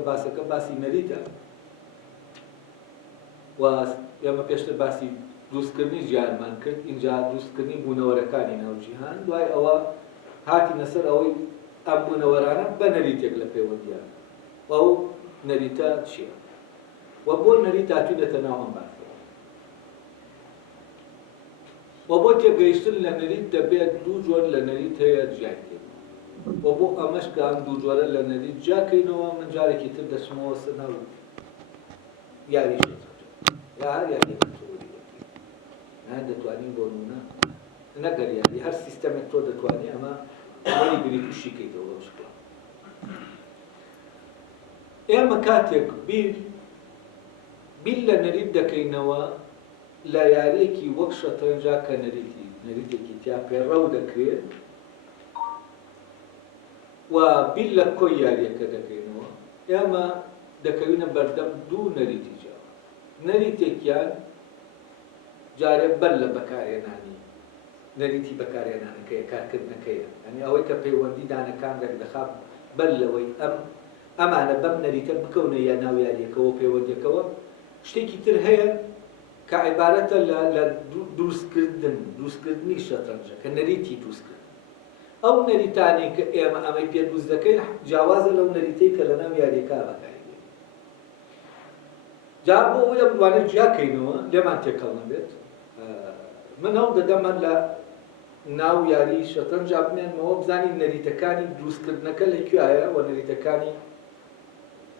کە باسەکە باسی نەریتە و ئێمە پێشتر باسی دروستکردنی ژیانمان کرد اینجا دروستکردنی بوونەوەرەکانی ناوجیهان دوای ئەوە هاتینە سەر ئەوەی ئەم بوونەوەرانە بە نەریتێک لە پەیوەندیان ئەو نەریتە چییە و بۆ نەریت هاتوونەتە ناو ئەم باسەوە و بۆ تێگەیشتن لە نەریت دەبێت دوو جۆر لە نەریت هەیە جیاکرێت و بۆ ئەمەش کە ئەم دوو جۆرە لە نەریت جاکەینەوە من جارێکی تر دەچمەوە سەر ناو یاریش یا هەر یاریێک دەتوانین بۆ نمونە نەگەر یاری هەر سیستەمێک تۆ دەتوانێت ئەمە وەری گری تووشی کەیتەوە بەو شکڵە ئێمە کاتێک بیر لە نەریت دەکەینەوە لە یاریەکی وەک شەترەنجا کە نەریتێکی تیا پێڕەو دەکرێت و بیر لە کۆی یاریەکە دەکەینەوە ئێمە دەکەوینە بەردەم دوو نەریتی جاوە نەریتێکیان جارێ بەر لە بەکارهێنانی نەریتی بەکارهێنانەکەیە کارکردنەکەیە یعنی ئەوەی کە پەیوەندی دانەکان دەخاب بەر لەوەی ئەمانە بەم نەریتە بکەونە یا ناو یاریەکەەوە پەیوەندیەکەەوە شتێکی تر هەیە کە عیبارەتە لە دروستکردنی شەترەنجە کە نەریتی دروستکرد ئەو نەریتانی کە ئێمە ئەمەی پێ دروست دەکەین جیاوازە لەو نەریتەی کە لە ناو یاریەکە بەکارهێنێت جا بۆ ئەوەی ئەم دوانە جیاکەینەوە لێمان تێکەڵ نەبێت من هەوڵ دەدەمە لە ناو یاری شەترەنج بمێنمەوە بزانین نەریتەکانی دروستکردنەکە لەکوایە و نەریتەکانی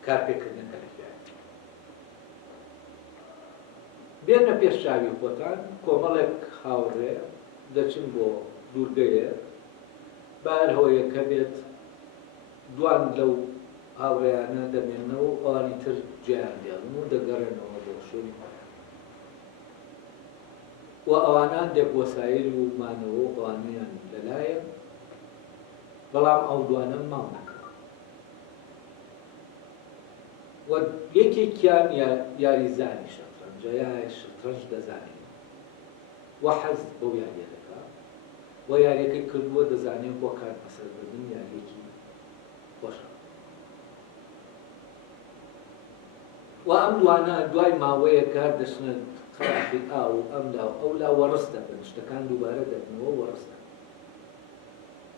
کارپێکردنەکە لەکوایە بێنە پێش چاوی خۆتان کۆمەڵێک هاوڕێ دەچن بۆ دوورگەیە بار هۆیەکە بێت دوان لەو هاوڕێیانە دەمێنەوە و ئەوانی تر جیان دێڵن و دەگەڕێنەوە بۆ شوێنی و ئەوانان دێک وەسایل و مانەوە و ئەوانیان لەلایە بەڵام ئەو دوانە ماڵ نەکەن و یەکێکیان یاریزانی شەترەنجە یا شەترەنج دەزانێت و حەز بەو یاریە دەکات و یاریەکەی کردووە دەزانێت بۆ کار بەسەربردن یاریەکی خۆشە و ئەم دوانە دوای ماوەیە کار دەچنە خراپی ئاو ئەولا وەڕست دەبن شتەکان دووبارە دەبنەوە وەڕستە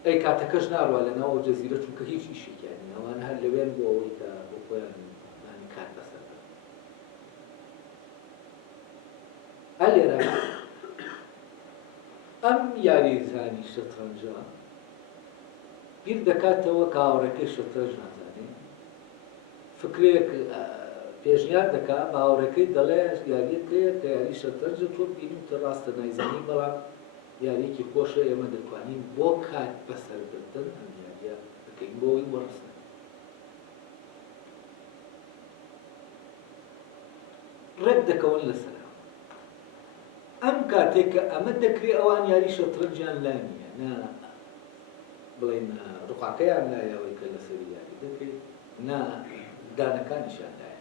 ئەی کاتەکەش ناڕوا لەناو جەزیرە چونکە هیچ ئیشێکیان ئەوانە هەر لەوێن بۆ ئەوەی کە بۆ خۆیان کار بەسەر هەر لێرە ئەم یاریزانی شەترەنجە بیر دەکاتەوە کە هاوڕێکەی شەترەنج نازانێت فکرێک پێشنیار دەکات باوەڕەکەی دەڵێ یاریەکەیە کە یاری شەترەنجە تۆ بینیم تە ڕاستە نایزانی بەڵام یاریەکی خۆشە ئێمە دەتوانین بۆ کار بەسەربردن ئەم یاریە بکەین بۆ ئەوەی وەڕستە ڕێک دەکەون لەسەر ئەم کاتێک کە ئەمە دەکرێت ئەوان یاری شەترەنجیان لا نییە نا بڵێن ڕقاکەیان لایەوەی کە لەسەری یاری دەکەیت نا دانەکانیشان لایە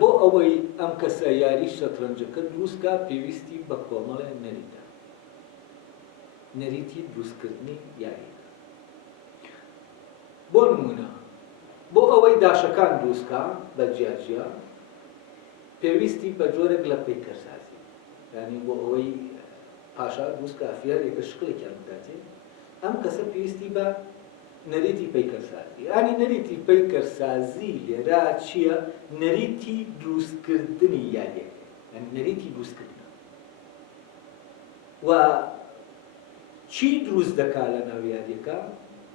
بۆ ئەوەی ئەم کەسە یاری شەترەنجەکە دروستکە پێویستی بە کۆمەڵێ نەریتە نەریتی دروستکردنی یاریەکە بۆ نمونە بۆ ئەوەی داشەکان دروستکە بە جیاجیا پێویستی بە جۆرێک لە پەیکەرسازی یعنی بۆ ئەوەی پاشا دروستکە ئەفیارێکە شکڵێکیان بداتێت ئەم کەسە پێویستی بە نەریتی پەیکەرسازی ینی نەریتی پەیکەرسازی لێرە چییە؟ نەریتی دروستکردنی یاریەکە یعنی نەریتی دروستکردن و چی دروست دەکات لە ناو یاریەکە؟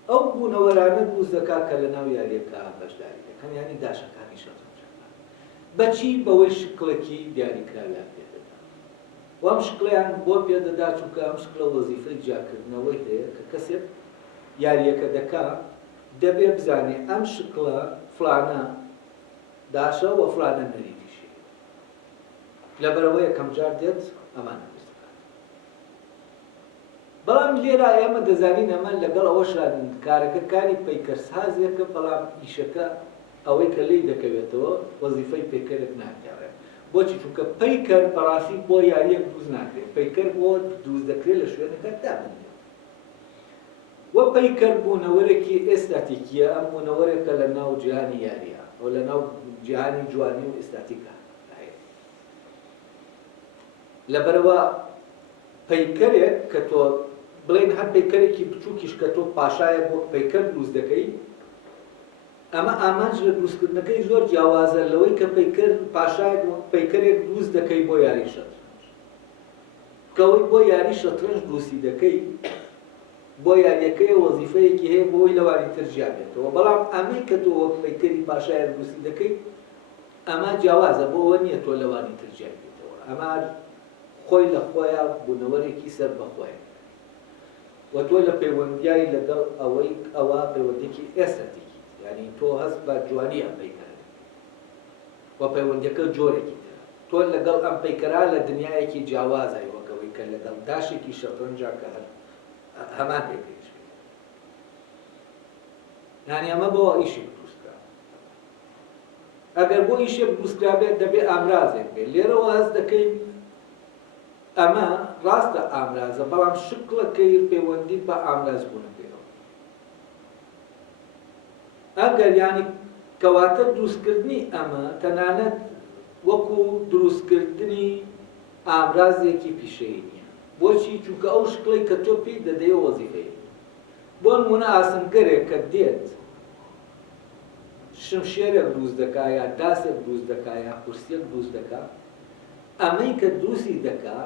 ئەو بوونەوەرانە دروست دەکات کە لە ناو یاریەکە بەشداری دەکەن یعنی داشەکانی شەترەنج بەچی بەوەی شکڵێکی دیاریکراویان پێدەدا و ئەم شکڵیان بۆ پێدەدا چونکە ئەم شکڵە وەزیفەی جیاکردنەوەی هەیە کە کەسێک یاریەکە دەکات دەبێ بزانێ ئەم شکڵە فلانە داشە و فلانە نەریتیشی لەبەرەوەی یەکەم جار دێت ئەمانە دروست دەکات بەڵام لێرە ئێمە دەزانین ئەمە لەگەڵ ئەوەشان کارەکە کاری پەیکەرسازیەکە بەڵام ئیشەکە ئەوەی کە لێی دەکەوێتەوە وەزیفەی پێکەرێک ناکارێت بۆچی چونکە پەیکەر بەڕاستی بۆ یاریەک دروست ناکرێت پەیکەر بۆ دروست دەکرێت لە شوێنەکە دابنێت و وە پەیکەربوونەوەرێکی ئێستاتیکیە ئەم بوونەوەرێکە لە ناو جیهانی یاریە ئەو لە ناو جیهانی جوانی و ئێستاتیکە لەبەرەوە پەیکەرێک کە تۆ بڵێن هەر پەیکەرێکی بچووکیش کە تۆ پاشایە بۆ پەیکەر دروست دەکەی ئەمە ئامانج لە دروستکردنەکەی زۆر جیاوازە لەوەی کە پەیکەر پاشایەک پەیکەرێک دروست دەکەی بۆ یاری شەترەنج کەوەی بۆ یاری شەترەنج دروستی دەکەی بۆ یاریەکەی وەزیفەیەکی هەیە بۆی لەوانی تر جیا بێتەوە بەڵام ئەمەی کە تۆ وەک پەیکەری پاشایە دروستی دەکەی ئەمە جیاوازە بۆ ئەوە نییە تۆ لەوانی تر جیا بێتەوە ئەمە خۆی لە خۆیان بوونەوەرێکی سەر بەخۆیە و تۆ لە پەیوەندیایی لەگەڵ ئەوەی ئەوە پەیوەندێکی ئێستاتیکی یعنی تۆ هەست بە جوانی ئەم پەیکەرە و پەیوەندیەکە جۆرێکی ترە تۆ لەگەڵ ئەم پەیکەرا لە دنیایەکی جیاوازای وەکەوەی کە لەگەڵ داشێکی شەترەنجا کە هەمان پێکەیش بێت یعنی ئەمە بۆ ئیشێک دروستکرا ئەگەر بۆ ئیشێک دروستکرا بێت دەبێت ئامرازێک بێت لێرەوە هەست دەکەین ئەمە ڕاستە ئامرازە بەڵام شکڵەکەی پەیوەندی بە ئامراز بوونەکەیەوە ئەگەر یانی کەواتە دروستکردنی ئەمە تەنانەت وەکو دروستکردنی ئامرازێکی پیشەیی نییە بۆچی چونکە ئەو شکڵی کە تۆ پێی دەدەیە وەزیفەیە بۆ نمونە ئاسنگەرێک کە دێت شمشێرێک دروست دەکا یا داسێک دروست دەکا یا قورسیەک دروست دەکا ئەمەی کە دروستی دەکا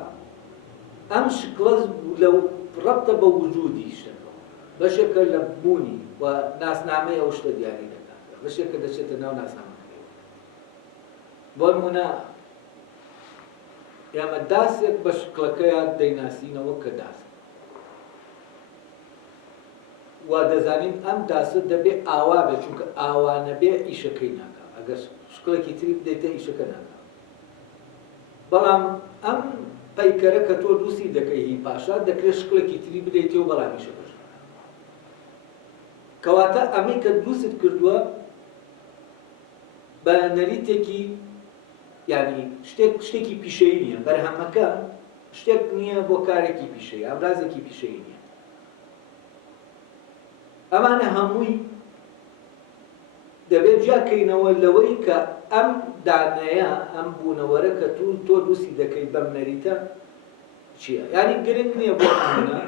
ئەم شکڵە لەو ڕەبتە بە وجودی شەکەوە بەشێکە لە بوونی و ناسنامەی ئەو شتە دیاری دەکات بەشێکە دەچێتە ناو ناسنامەکەی بۆ نمونە ئێمە داسێک بە شکڵەکەیان دەیناسینەوە کە داسە وا دەزانین ئەم داسە دەبێت ئاوا بێت چونکە ئاوا نەبێ ئیشەکەی ناکات ئەگەر شکڵێکی تری بدەیتە ئیشەکە ناکات بەڵام ئەم پەیکەرە کە تۆ دروستی دەکەی هی پاشا دەکرێت شکڵێکی تری بدەیتەوە بەڵام ئیشەکەش کەواتە ئەمەی کە دروستت کردووە بە نەریتێکی یعنی شتێکی پیشەیی نییە بەرهەمەکە شتێک نییە بۆ کارێکی پیشەیی ئامرازێکی پیشەیی نییە ئەمانە هەمووی دەبێت جاکەینەوە لەوەی کە ئەم دانەیە ئەم بوونەوەرە کە تۆ دروستی دەکەی بەم نەریتە چییە یعنی گرنگ نییە بۆ ئەمە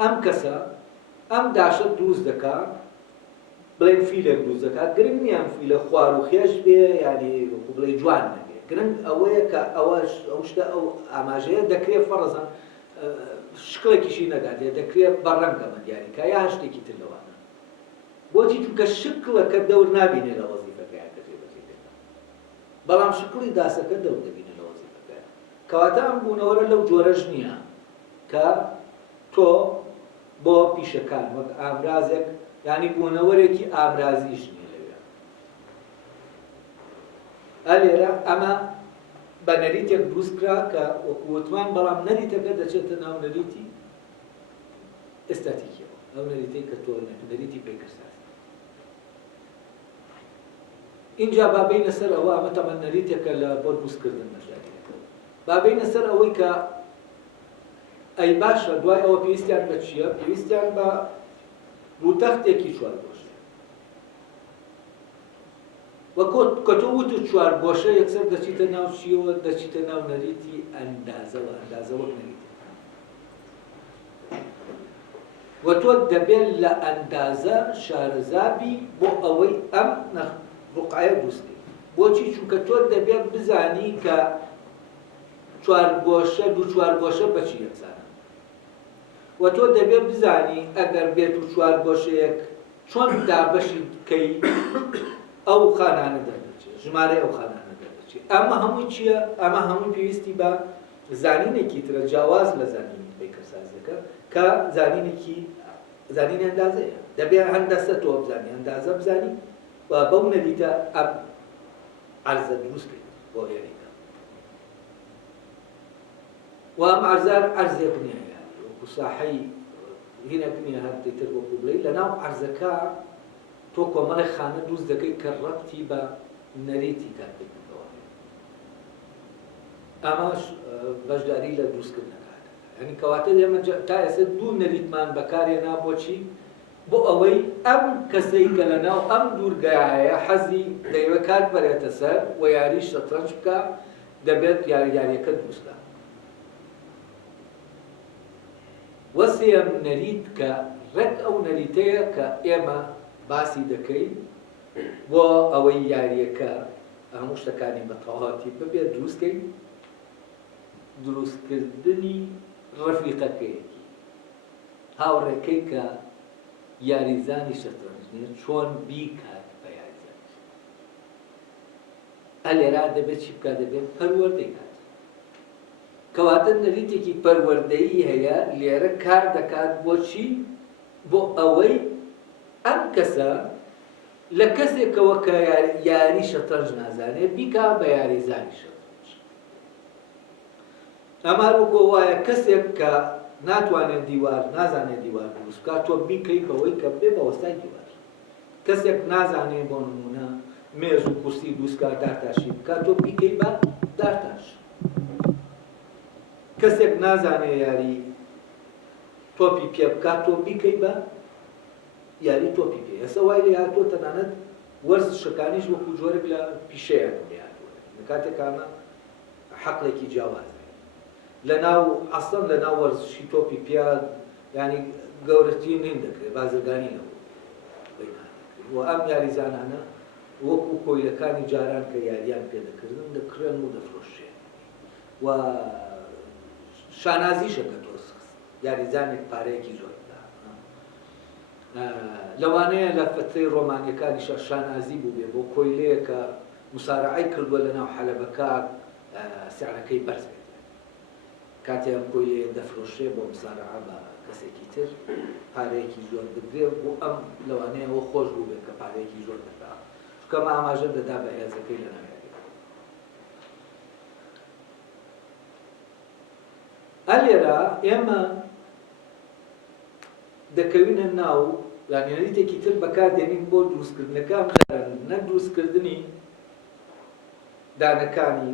ئەم کەسە ئەم داشە دروست دەکات بڵێن فیلێک دروست دەکات گرنگ نییە ئەم فیلە خوار و خێش بێ ینی بڵێ جوان نەبێ گرنگ ئەوەیە کە ئەو شتە ئەو ئاماژەیە دەکرێت فەرەزان شکڵێکیشی نەداتێ دەکرێت بەڕەنگەمە دیاریکە یا شتێکی تر لەوانە بۆچی چونکە شکڵەکە دەور نابینێ لە وەزیفەکەیان کە جێبەجێ بەڵام شکڵی داسەکە دەور دەبینێ لە وەزیفەکەیان کەواتە ئەم بوونەوەرە لەو جۆرەش نییە کە تۆ بۆ پیشەکان وەک ئامرازێک یعنی بوونەوەرێکی ئامرازیش نییە لەوێ ئەلێرە ئەمە بە نەریتێک دروستکرا کە وەکووتمان بەڵام نەریتەکە دەچێتە ناو نەریتی ئێستاتیکیەوە ئەو نەریتەی کە تۆ نەریتی پێکەساسی اینجا بابینە سەر ئەوە ئەمە تەمەن نەریتێکە لە بۆ دروستکردن نەژادیەکە بابینە سەر ئەوەی کە ئەی باشە دوای ئەوە پێویستیان بە چییە؟ پێویستیان بە ڕووتەختێکی چوارگۆشە کە تۆ وت چوار گۆشە یەکسەر دەچیتە ناو چیەوە دەچیتە ناو نەریتی ئەندازەوە ئەندازەوەک نەریتی و تۆ دەبێت لە ئەندازە شارەزابی بۆ ئەوەی ئەم ڕوقعەیە دروستکەی بۆچی چونکە تۆ دەبێت بزانی کە چوار گۆشە دوو چوار گۆشە بەچی یەکسانە و تۆ دەبێت بزانی ئەگەر بێت و چوار گۆشەیەک چۆن دابەشی بکەی ئەو خانانە دەردەچێت ژمارە ئەو خانانە دەردەچێت ئەمە هەمووی چییە؟ ئەمە هەمووی پێویستی بە زانینێکی ترە جیاواز لە زانینی پێکەسازەکە کە زانینی ئەندازەیە دەبێت هەندەسە تۆ بزانی ئەندازە بزانی و بەو نەریتە ئەم عەرزە دروستکەیت بۆ هێرێکە و ئەم عەرزە عەرزێک نییە وەکو ساحەی هینێک نییە هەرتر وەکو بڵێ لەناو عەرزەکە تۆ کۆمەڵی خانە دروست دەکەی کە ڕەبتی بە نەریتی کارکردنەوە ئەمەش بەشداری لە دروستکردنەکە ینی کەواتە ئێمە تا ئێستا دوو نەریتمان بەکارهێنا بۆچی بۆ ئەوەی ئەم کەسەی کە لەناو ئەم دوورگایە حەزی دەیوە کات بەرێتە سەر و یاری شەترەنج بکە دەبێت یاریەکە دروستە. وەسێم نەریت کە ڕێک ئەو نەریتەیە کە ئێمە باسی دەکەین بۆ ئەوەی یاریەکە هەموو شتەکانی بە تەواوەتی ببێت دروستکەین، دروستکردنی ڕەفیقەکەیەکی هاوڕێکەی کە یاریزانی شەترەنج نییە چۆن بیکات بە یاریزانی. ئەلێرا دەبێت چی بکات؟ دەبێت پەروەردەی کات. کەواتە نەریتێکی پەروەردەیی هەیە لێرە کار دەکات بۆچی؟ بۆ ئەوەی ئەم کەسە لە کەسێکەوە کە یاری شەترەنج نازانێت بیکا بە یاریزانی شەترەنج. ئەماوەکۆ وایە کەسێک کە ناتوانێت دیوار نازانێت دیوار دروست بکات تۆ بیکەی بەوەی کە بێ بە وەستای دیوار. کەسێک نازانێت بۆ نمونە مێز و کورسی دروستکات دارتاشی بکات تۆ بیکەی بە دارتاش. کەسێک نازانێت یاری تۆپی پێ بکات تۆ بیکەی بە یاری تۆپی پێ. ئێستا وای لێ هاتووە تەنانەت وەرزشەکانیش وەکو جۆرێک لە پیشەیەک هاتووە لە کاتێکانە حەقڵێکی جیاوازە لەناو ئەسڵەن لەناو وەرزشی تۆپی پێ ینی گەورەترین هێن دەکرێت بازرگانی نەبوو و ئەم یاریزانانە وەکو کۆیلەکانی جاران کە یاریان پێ دەکردن دەکرێن و دەفرۆشێن و شانازیشەکە تۆس یاریزانێک پارەیەکی زۆر لەوانەیە لە فترەی ڕۆمانیەکانیشە شانازی بوو بێ بۆ کۆیلەیە کە مسارعی کردووە لەناو حەلەبەکە سیعرەکەی بەرز بێت. کاتێ ئەم کۆیلەیە دەفرۆشێ بۆ مسارعە بە کەسێکی تر پارەیەکی زۆر بدرێت بۆ ئەم لەوانەیە ئەوە خۆش بوو بێت کە پارەیەکی زۆر دەدا چونکە ئەمە ئاماژە دەدا بە هێزەکەی لە ناویاریەکە. ئەلێرە ئێمە دەکەوینە ناو یانیاریتێکی تر بەکاردێنین بۆ دروستکردنەکە نە دروستکردنی دانەکانی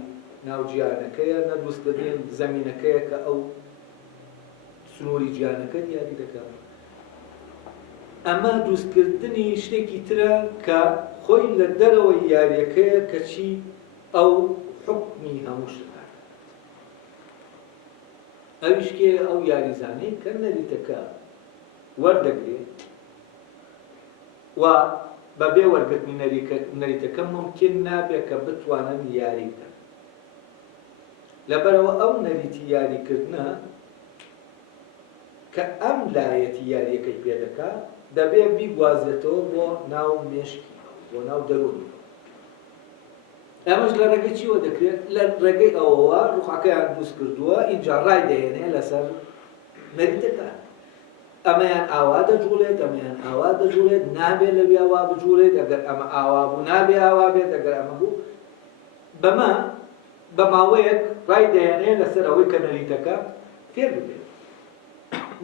ناوجیانەکەیە نە دروستکردنی زەمینەکەیە کە ئەو سنووری جیانەکە دیاری دەکات. ئەمە دروستکردنی شتێکی ترە کە خۆی لە دەرەوەی یاریەکەیە کە چی ئەو حکمی هەموو شتەکان ئەویشکێ ئەو یاریزانەی کە نەریتەکە وەردەگرێت و بەبێ وەرگرتنی نەریتەکە ممکن نابێت کە بتوانن یاری بکەن. لەبەرەوە ئەو نەریتی یاریکردنە کە ئەم لایەتی یاریەکەی پێ دەکات دەبێت بیگوازێتەوە بۆ ناو مێشکی بۆ ناو دەروونی. ئەمەش لە ڕێگەی چیوە دەکرێت؟ لە ڕێگەی ئەوەوە ڕوخەکەیان دروست کردووە ئینجا ڕای دەهێنێ لەسەر نەریتەکان. ئەمەیان ئاوا دەجوڵێت ئەمەیان ئاوا دەجوڵێت نابێت لەوی ئاوا بجوڵێت ئەگەر ئەمە ئاوا بوو نابێ ئاوا بێت ئەگەر ئەمە بوو بەمە بە ماوەیەک ڕای دەهێنێ لەسەر ئەوەی کە نەریتەکە فێر ببێت.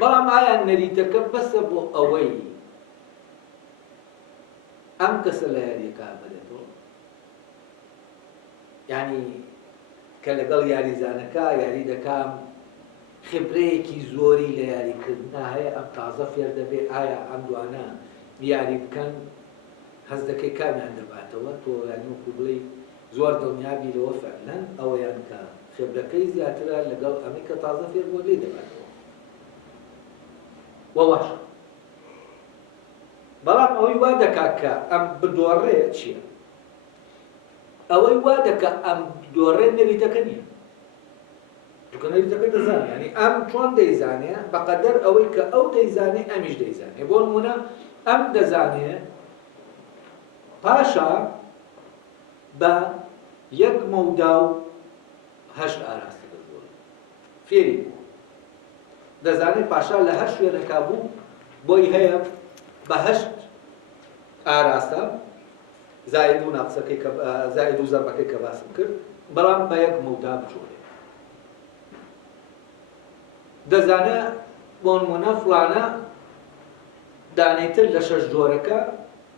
بەڵام ئایا نەریتەکە بەسە بۆ ئەوەی ئەم کەسە لە یاریەکە بێتەوە یعنی کە لەگەڵ یاریزانەکە یاری دەکام خبرەیەکی زۆری لە یاریکردنا هەیە ئەم تازە فێر دەبێت ئایا ئەم دوانە یاری بکەن هەز دەکەی کامیان دەباتەوە تۆ یانی وەکو بڵێ زۆر دڵنیابی لەوە فعلەن ئەوەیان کە خبرەکەی زیاترە لەگەڵ ئەمەی کە تازە فێر بۆ لێ دەباتەوە وەواش. بەڵام ئەوەی وا دەکات کە ئەم بدۆڕێ چییە؟ ئەوەی وا دەکات ئەم بدۆڕێ نەریتەکە نییە. چونکە نەریتەکە دەزانێت ینی ئەم چۆن دەیزانێت بەقەدەر ئەوەی کە ئەو دەیزانێت ئەمیش دەیزانێت. بۆ نمونە ئەم دەزانێت پاشا بە یەک مەودا و هەشت ئاراستە دەزۆرێت فێری بوو. دەزانێت پاشا لە هەر شوێنێکا بوو بۆی هەیە بە هەشت ئاراستە زاید و ناقسەکەی زاید و زەربەکەی کە باسم کرد بەڵام بە یەک مەودا بجوڵێت. دەزانێت بۆ نمونە فڵانە دانەیتر لە شەش جۆرەکە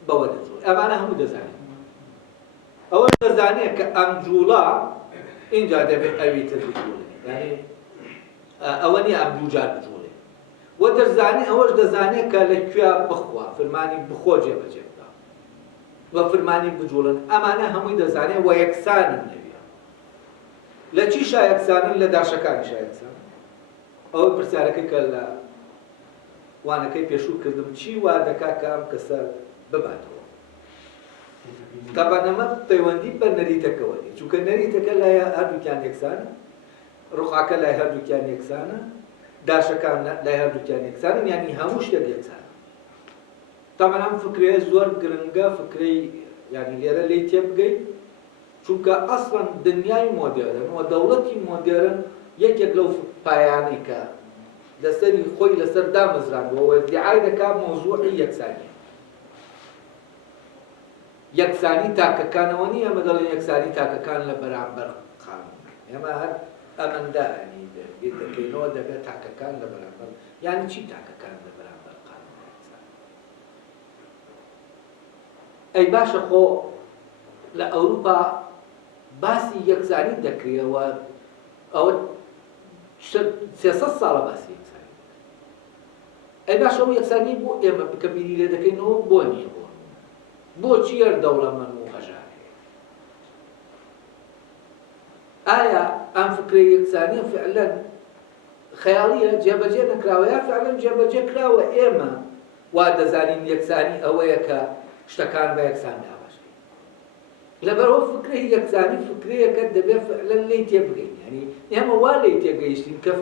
بەوە دەجوڵێت. ئەمانە هەموو دەزانێت. ئەوە دەزانێت کە ئەم جوڵە اینجا دەبێت ئەوی تر بجوڵێت. یعنی ئەوە نیە ئەم دوو جار بجوڵێ وە دەزانێ ئەوەش دەزانێت کە لەکوێ بخوا فەرمانی بخۆ جێبەجێ بکە وە فەرمانی بجوڵن ئەمانە هەمووی دەزانێت وە یەکسانن لەوێ لە چی شایەکسانن لە داشەکانی شایەکسانن ئەوە پرسیارەکەی کە لە وانەکەی پێشوو کردم چی وا دەکا کە ئەم کەسە بباتەوە تەبانەمە پەیوەندی بە نەریتەکەوە چونکە نەریتەکە لای هەردووکیان یەکسانە ڕوخاکە لای هەردووکیان یەکسانە داشەکان لای هەردووکیان یەکسانن یعنی هەموو شتێک یەکسانە تەمان ئەم فکرەیە زۆر گرنگە فکرەی یعنی لێرە لێی تێبگەیت چونکە ئەسڵەن دنیای مۆدێرن و دەوڵەتی مۆدێرن یەکێک لەو پایانەی کە لەسەری خۆی لەسەر دامەزراندەوە دیعای دەکات مۆزوعی یەکسانیە یەکسانی تاکەکانەوە نیە ئەمە دەڵێن یەکسانی تاکەکان لە بەرامبەر قانون ئێمە هەر ئەمەندانی دەکەینەوە دەبێت تاکەکان لە بەرامبەر یانی چی تاکەکان لە بەرامبەر قانون ئەی باشە خۆ لە ئەوروپا باسی یەکسانی دەکرێەوە ئەوە 300 ساڵە باسی یەکسانی ئەی باشە ئەو یەکسانی بۆ ئێمە کە بیری لێ دەکەینەوە بۆ نییە بۆچی هەردەوڵەمەند و هەژارێ ئایا ئەم فکرە یەکسانیە فعلەن خەیاڵیە جێبەجێ نەکراوە یا فعلەن جێبەجێ کراوە ئێمە وا دەزانین یەکسانی ئەوەیە کە شتەکان بە یەکسان دابەشێت لەبەرەوە فکرەی یەکسانی فکرەیەکە دەبێت فعلەن لێی تێبگەین یعنی ئێمە وا لێی تێگەیشتین کە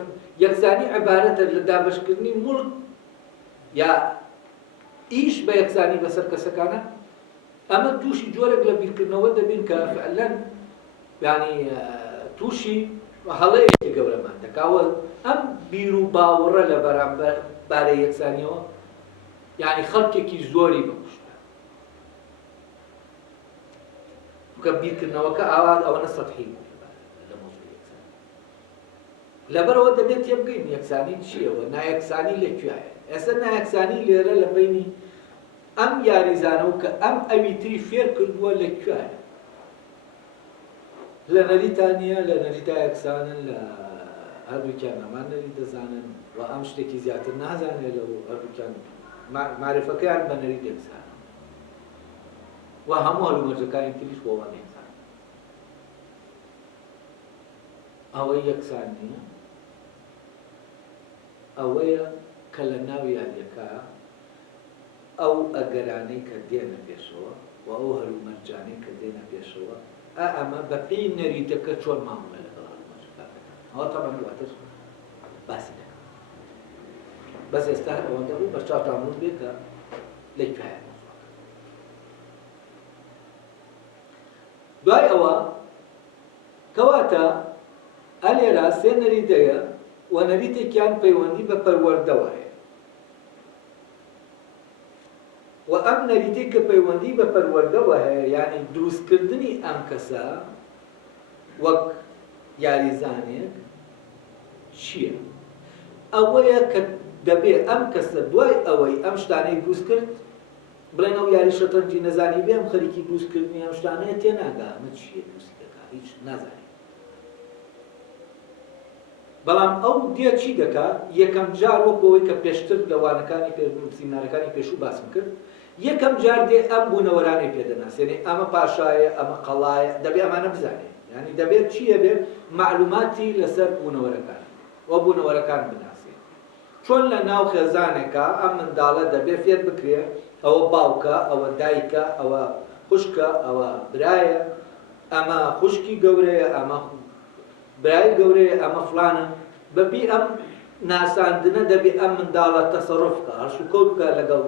یەکسانی عیبارەتە لە دابەشکردنی مڵک یا ئیش بە یەکسانی بەسەر کەسەکانە ئەمە تووشی جۆرێک لە بیرکردنەوە دەبین کە فعلەن یعنی تووشی هەڵەیەکی گەورەمان دەکاوە ئەم بیر و باوەڕە لە بەرامبەر بارەی یەکسانیەوە یعنی خەڵکێکی زۆری بەکوشتە کە بیرکردنەوەکە ئاواز ئەوەنە سەتحی بوو لە مۆزوعی یەکسانی لەبەرەوە دەبێت تێبگەین یەکسانی چییەوە نایەکسانی لەکوێیە ئێستا نایەکسانی لێرە لە بینی ئەم یاریزانە و کە ئەم ئەویتری فێر کردووە لەکوێیە لە نەریتانیە لە نەریتا یەکسانن لە هەردووکیان ئەمان نەری دەزانن و ئەم شتێکی زیاتر نازانێت لە هەردووکیان معرفەکەیان بە نەریت یەکسانن و هەموو هەلومەرجەکانی تریش بۆ وان یەکسان ئەوەی یەکسان نییە ئەوەیە کە لە ناو یاریەکە ئەو ئەگەرانەی کە دێنە پێشەوە و ئەو هەلومەرجانەی کە دێنە پێشەوە ئەمە بە پێی نەریتەکە چۆن مامەڵە لەگەڵ هەلومەرجەکانەکە ئەوە تەمان دواتر باسی دەکەم بەس ئێستا ئەوەندە بوو بە چاوتانون بێت کە لەکوێیە دوای ئەوە کەواتە ئەلێرا سێ نەریتەیە و نەریتێکیان پەیوەندی بە پەروەردەوە هەیە و ئەم نەریتەی کە پەیوەندی بە پەروەردەوە هەیە یعنی دروستکردنی ئەم کەسە وەک یاریزانێک چییە؟ ئەوەیە کە دەبێت ئەم کەسە دوای ئەوەی ئەم شتانەی دروست کرد بڵێن ئەو یاری شەتەرنجی نەزانی بێ ئەم خەریکی دروستکردنی ئەم شتانەیە تێناگا ئەمە چییە دروستی دەکا هیچ نازانێت بەڵام ئەو دێ چی دەکات یەکەم جار وەکەوەی کە پێشتر لەوانەکانی سیمینارەکانی پێشوو باسم کرد یەکەم جار دێ ئەم بوونەوەرانی پێدەناسێنێ ئەمە پاشایە ئەمە قەڵایە دەبێت ئەمانە بزانێت یعنی دەبێت چییە بێت معلوماتی لەسەر بوونەوەرەکان وە بوونەوەرەکان بناسێت چۆن لە ناو خێزانێکە ئەم منداڵە دەبێت فێر بکرێ ئەوە باوکە ئەوە دایکە ئەوە خوشکە ئەوە برایە ئەمە خوشکی گەورەیە ئەمە برای گەورەیە ئەمە فلانە بەبی ئەم ناساندنە دەبێت ئەم منداڵە تەسەڕف بکە هەرش و کەوت بکە لەگەڵ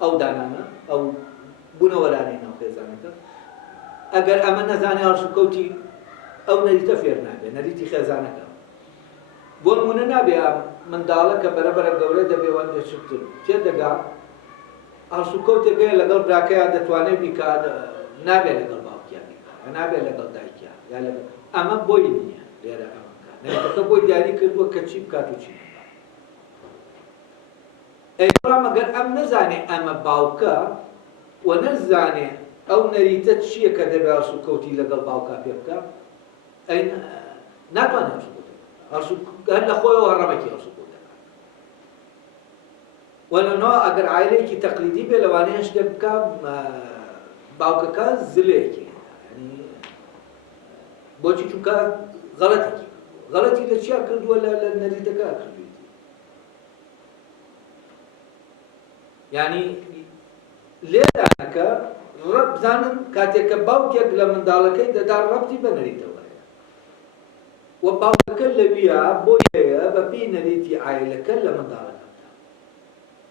ئەو دانانە ئەو بوونەوەرانەی ناو خێزانەکە ئەگەر ئەمە نەزانێ هەرش و کەوتی ئەو نەریتە فێر نابێت نەریتی خێزانەکە بۆ نمونە نابێ منداڵە کە بەرەبەرە گەورە دەبێ وەندە چتر تێدەگا هەرش و کەوتێکەیە لەگەڵ براکەیان دەتوانێت بیکە نابێت لەگەڵ باوکیان بیکە نابێت لەگەڵ دایکیان یا لەگەڵ ئەمە بۆی نییە لێرە ئەمەکە نەریتەکە بۆی دیاری کردووە کە چی بکات و چی ئەیڕام ئەگەر ئەم نەزانێ ئەمە باوکە و نەزانێ ئەو نەریتە چییە کە دەبێت هەرش و کەوتی لەگەڵ باوکا پێ بکە ناتوانێت هەرش و کەوتی هەر لە خۆیەوە هەڕەمەکی هەڵسوک بۆ دەکات وەلەنەوە ئەگەر عایلەیەکی تەقلیدی بێ لەوانەیە شتێک بکە باوکەکە زلەیەکی بۆچی چونکە غەڵەتێکی غەڵەتی لە چیا کردووە لە نەریتەکە کردویەتی یعنی لێرانەکە ڕەب بزانن کاتێککە باوکێک لە منداڵەکەی دەدا ڕەبتی بە نەریتەوەیە و باوکەکە لەویە بۆیە بەپێی نەریتی عایلەکە لە منداڵەکە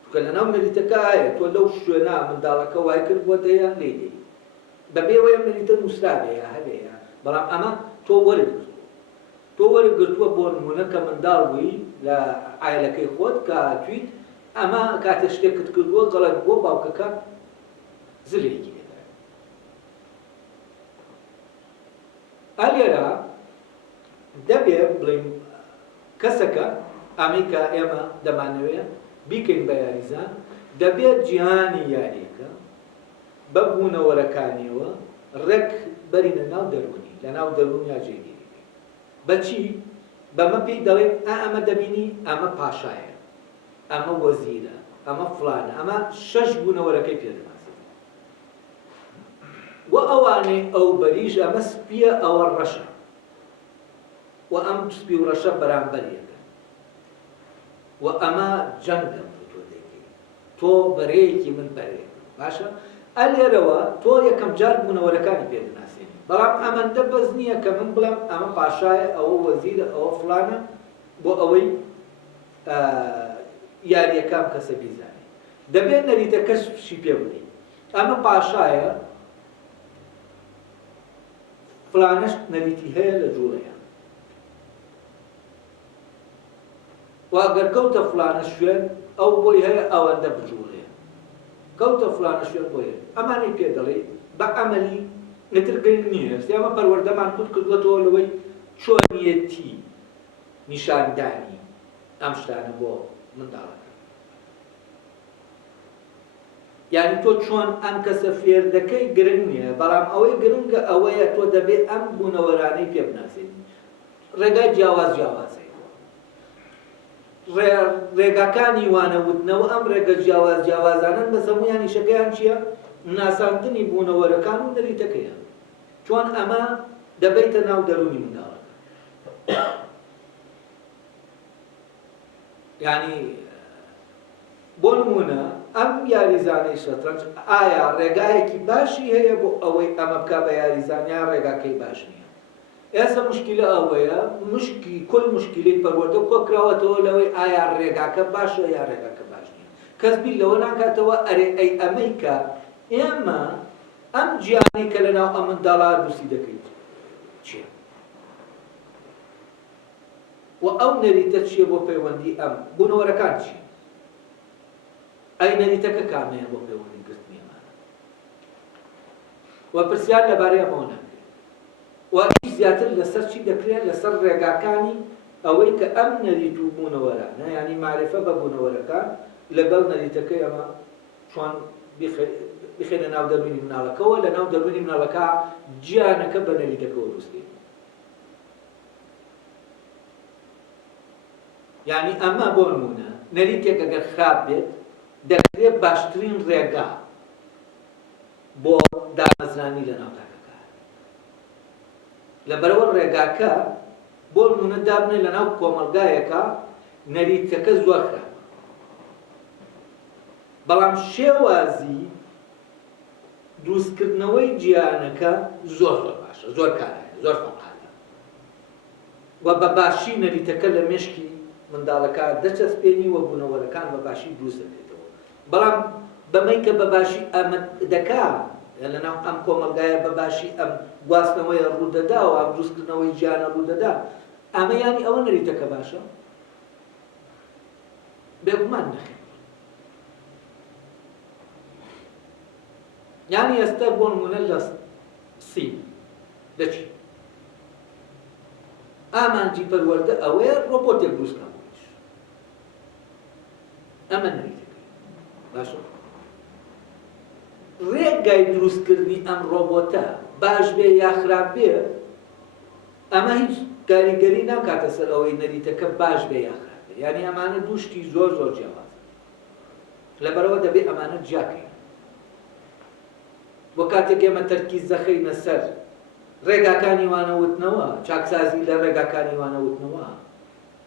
چونکە لەناو نەریتەکە ئایا تۆ لەو شوێنە منداڵەکە وای کرد بۆ دەیان لێدەی بەبێ وەیە نەریتە نووسرابەیە هەبەیە بەڵام ئەمە تۆ وەرگرتووە بۆ نمونە کە منداڵ بووی لە عایلەکەی خۆت کە تویت ئەمە کاتە شتێکت کردووە گەڵک بۆ باوکەکە زلێکی لێدە ئەلێرە دەبێ بڵێم کەسەکە ئەمەی کە ئێمە دەمانەوێت بیکەین بە یاریزان دەبێت جیهانی یاریەکە بە بوونەوەرەکانیەوە ڕێک بەرینە ناو دەرونی لە ناو دەرونیا جێگیری بەچی بەمە پێی دەڵێن ئەمە دەبینی ئەمە پاشایە ئەمە وەزیرە ئەمە فڵانە ئەمە شەش بوونەوەرەکەی پێدەناسێت و ئەوانەی ئەو بەریژ ئەمە سپیە ئەوە ڕەشە و ئەم سپی و ڕەشە بەرامبەریەکە و ئەمە جەنگە تۆ دەیکەی تۆ بەرەیەکی من بەرێ باشە ئەلێرەوە تۆ یەکەم جار بوونەوەرەکانی پێدەناسێنی بەڵام ئەمەندە بەز نییە کە من بڵێم ئەمە پاشایە ئەوە وەزیرە ئەوە فڵانە بۆ ئەوەی یاریەکان کەسە بیزانێ دەبێت نەریتەکەش شی پێ بدەین ئەمە پاشایە فڵانەش نەریتی هەیە لە جوڵەیە و ئەگەر کەوتە فڵانە شوێن ئەو بۆی هەیە ئەوەندە بجوڵەیە کەوتە فڵانە شوێن بۆی هەیە ئەمانەی پێ دەڵێ بە ئەمەلی نەتر گرنگ نییە ئێمە پەروەردەمان کوت کردوێتەوە لەوەی چۆنیەتی نیشاندانی ئەم شتانە بۆ منداڵەکە یعنی تۆ چۆن ئەم کەسە فێر دەکەی گرنگ نییە بەڵام ئەوەی گرنگە ئەوەیە تۆ دەبێت ئەم بوونەوەرانەی پێ بناسێنی ڕێگای جیاوازەیە ڕێگاکانی وانەوتنەوە ئەم ڕێگە جیاوازانن بە سەموویانی شەکەیان چییە؟ ناساندنی بوونەوەرەکان و نەریتەکەیە چۆن ئەمە دەبێتە ناو دەرونی منداڵەکە یعنی بۆ نمونە ئەم یاریزانەی شەترەنج ئایا ڕێگایەکی باشی هەیە بۆ ئەوەی ئەمە بکا بە یاریزانیان ڕێگاکەی باش نییە ئێستا مشکلە ئەوەیە کل مشکلەی پەروەردە کۆکراوەتەوە لەوەی ئایا ڕێگاکە باشە یا ڕێگاکە باش نییە کەس بیر لەوە ناکاتەوە ئەرێ ئەی ئەمەی کە ئێمە ئەم گیانی کە لەناو ئەم منداڵە دووسی دەکەیت چییە؟ و ئەو نەریتە چییە بۆ پەیوەندی ئەم بوونەوەرەکان چی؟ ئەی نەریتەکە کامەیە بۆ پەیوەندی گرتنی ئەمانە و پرسیار لەبارەی ئەمەوە ناکرێت و هیچ زیاتر لەسەر چی دەکرێت لەسەر ڕێگاکانی ئەوەی کە ئەم نەریت و بوونەوەرانە یعنی معرفە بە بوونەوەرەکان لەگەڵ نەریتەکەی ئەمە چۆن بخێنە ناو دەرونی مناڵەکەەوە لە ناو دەرونی مناڵەکە گیانەکە بە نەریتەکەەوە دروستکەین یعنی ئەمە بۆ نمونە نەریتێک ئەگەر خراپ بێت دەکرێت باشترین ڕێگا بۆ دامەزرانی لە ناو تاکەکە لەبەرەوە ڕێگاکە بۆ نمونە دابنێ لە ناو کۆمەلگایەکە نەریتەکە زۆر خراپ بەڵام شێوازی دروستکردنەوەی گیانەکە زۆر باشە زۆر کارایە زۆر فەقالە و بە باشی نەریتەکە لە مێشکی منداڵەکە دەچەسپێنی و بوونەوەرەکان بە باشی دروست دەکرێتەوە بەڵام بەمەی کە بە باشی ئەمە دەکا لەناو ئەم کۆمەلگایە بە باشی ئەم گواستنەوەی ڕوودەدا و ئەم دروستکردنەوەی گیانە ڕوودەدا ئەمە یانی ئەوە نەریتەکە باشە بێگومان نەخێت یعنی ئێستا بۆ نمونە لە سین دەچی ئامانجی پەروەردە ئەوەیە ڕۆبۆتێک دروستکە بۆیش ئەمە نەریتەکە باشە ڕێگای دروستکردنی ئەم ڕۆبۆتە باش بێ یا خراپ بێ ئەمە هیچ کاریگەری ناکاتە سەر ئەوەی نەریتەکە باش بێ یاخرا بێ، یعنی ئەمانە دووشتی زۆر زۆر جیاوازن، لەبەرەوە دەبێت ئەمانە جیاکەین. بۆ کاتێک ئێمە تەرکیز دەخەینە سەر ڕێگاکانی وانەوتنەوە، چاکسازی لە ڕێگاکانی وانەوتنەوە،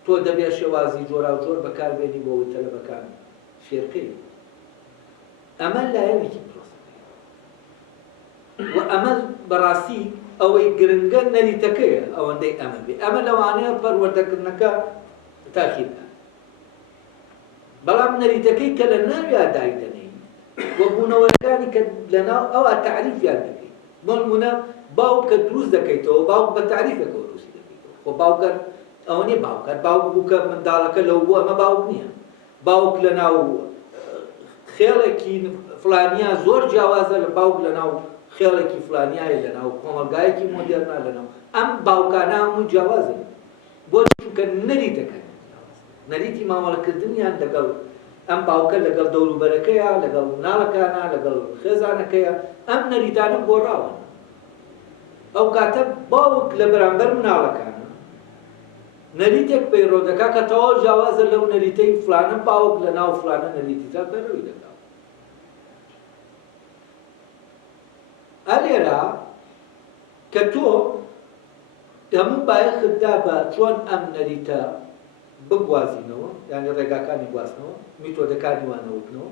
تۆ دەبێت شێوازی جۆرا و جۆر بەکاربێنی بۆ تەلەبەکان فێرکەی. ئەمە لایەنێکی پرۆسەکەی و ئەمە بەڕاستی ئەوەی گرنگە نەریتەکەیە ئەوەندەی ئەمە بێ. ئەمە لەوانەیە پەروەردەکردنەکە تاخیرکە، بەڵام نەریتەکەی کە لە ناویا دایدەنەی وە بوونەوەەکانی کە لەناو ئەوە تعریفیان دەکەیت. بۆ نمونە باوک کە دروست دەکەیتەوە، باوک بە تعریفێکەوە دروستی دەکەیتەوە. خۆ باوکەر ئەوە نیە باوکەر، باوک بوو کە منداڵەکە لەو بوو، ئەمە باوک نییە. باوک لەناو خێڵێکی فلانیا زۆر جیاوازە لە باوک لەناو خێڵێکی فلانیایە، لەناو کۆمەلگایەکی مۆدێرنا، لەناو ئەم باوکانە هەموو جیاوازن. بۆ چونکە نەریتەکە نەریتی مامەڵەکردنیان لەگەڵ ئەم باوکە لەگەڵ دەوروبەرەکەیە، لەگەڵ مناڵەکانە، لەگەڵ خێزانەکەیە، ئەم نەریتانە گۆڕاون. ئەو کاتە باوک لە بەرامبەر مناڵەکانە نەریتێک پەیڕۆ دەکا کە تەواو جیاوازە لەو نەریتەی فلانە باوک لە ناو فلانە نەریتیدا بەرەوەی دەکا. ئەلێرە کە تۆ هەموو بایەخدا بە چۆن ئەم نەریتە بگوازینەوە، یعنی ڕێگاکانی گواستنەوە، میتۆدەکانی وانەوتنەوە،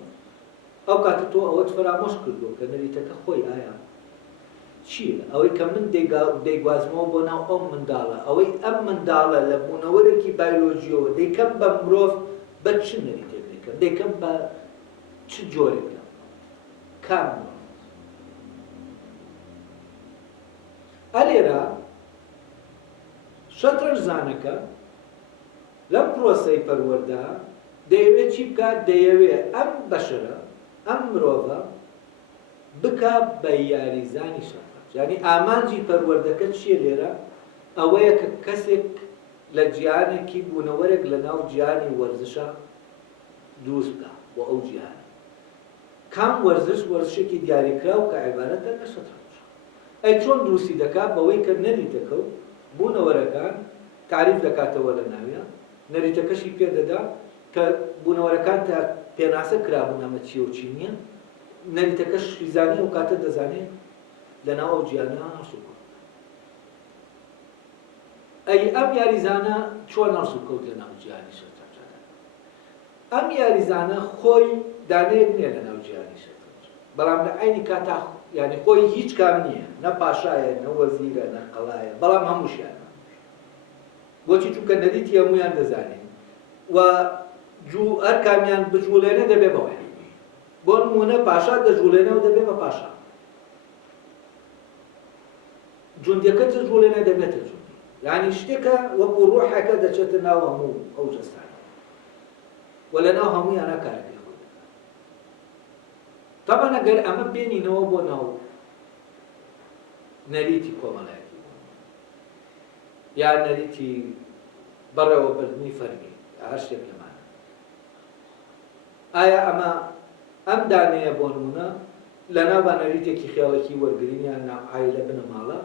ئەو کاتە تۆ ئەوەت فەرامۆش کردووە کە نەریتەکە خۆی ئایا چییە؟ ئەوەی کە من دەیگوازمەوە بۆ ناو ئەم منداڵە، ئەوەی ئەم منداڵە لە بوونەوەرێکی بایۆلۆژیەوە دەیکەم بە مرۆڤ بە چ نەریتێک دەیکەم، دەیکەم بە چ جۆرێک لە کام. ئەلێرە شەترەنجزانەکە لەم پرۆسەی پەروەردە دەیەوێت چی بکات؟ دەیەوێت ئەم بەشەرە، ئەم مرۆڤە بکە بە یاریزانی شەترەنج. یعنی ئامانجی پەروەردەکە چییە لێرە؟ ئەوەیە کە کەسێک لە جیهانێکی بوونەوەرێک لە ناو جیهانی وەرزشە دروست بکە بۆ ئەو جیهانە. کام وەرزش وەرزشێکی دیاریکراو کە عیبارەتە لە شەترەنج. ئەی چۆن دروستی دەکات؟ بەوەی کە نەریتەکە و بوونەوەرەکان تعریف دەکاتەوە لە ناویە، نەریتەکەشی پێدەدا کە بوونەوەرەکان تا پێناسە کرابوون ئەمە چی و چی نییە، نەریتەکەش زانێ و کاتە دەزانێت لە ناو ئەو جیهانە هەڵسوکەوت. ئەی ئەم یاریزانە چۆن هەڵسوکەوت لە ناو جیهانی شەترەنجەکە؟ ئەم یاریزانە خۆی دانەیەک نییە لە ناو جیهانی شەترەنج، بەڵام لە عینی کاتا یعنی خۆی هیچ کام نییە، نە پاشایە، نە وەزیرە، نە قەڵایە، بەڵام هەمووشیانە. بۆچی؟ چونکە نەریتی هەموویان دەزانێن و هەر کامیان بجوڵێنە دەبێ بەوەی. بۆ نمونە پاشا دەجوڵێنە و دەبێ بە پاشا، جوندەکە دەجوڵێنە دەبێتە جوندی. یعنی شتێکە وەکو ڕۆحەکە دەچێتە ناو هەموو ئەو جەستانە و لە ناو هەموویانە کارەکەی خۆی دەکات. تەبەن ئەگەر ئەمە بێنینەوە بۆ ناو نەریتی کۆمەڵایەتی یا نەریتی بەڕێوەبردنی فەرمی هەر شتێک لەمانە، ئایا ئەم دانەیە بۆ نمونە لە ناو نەریتێکی خێڵێکی وەرگرینیان عایلە بنە ماڵە،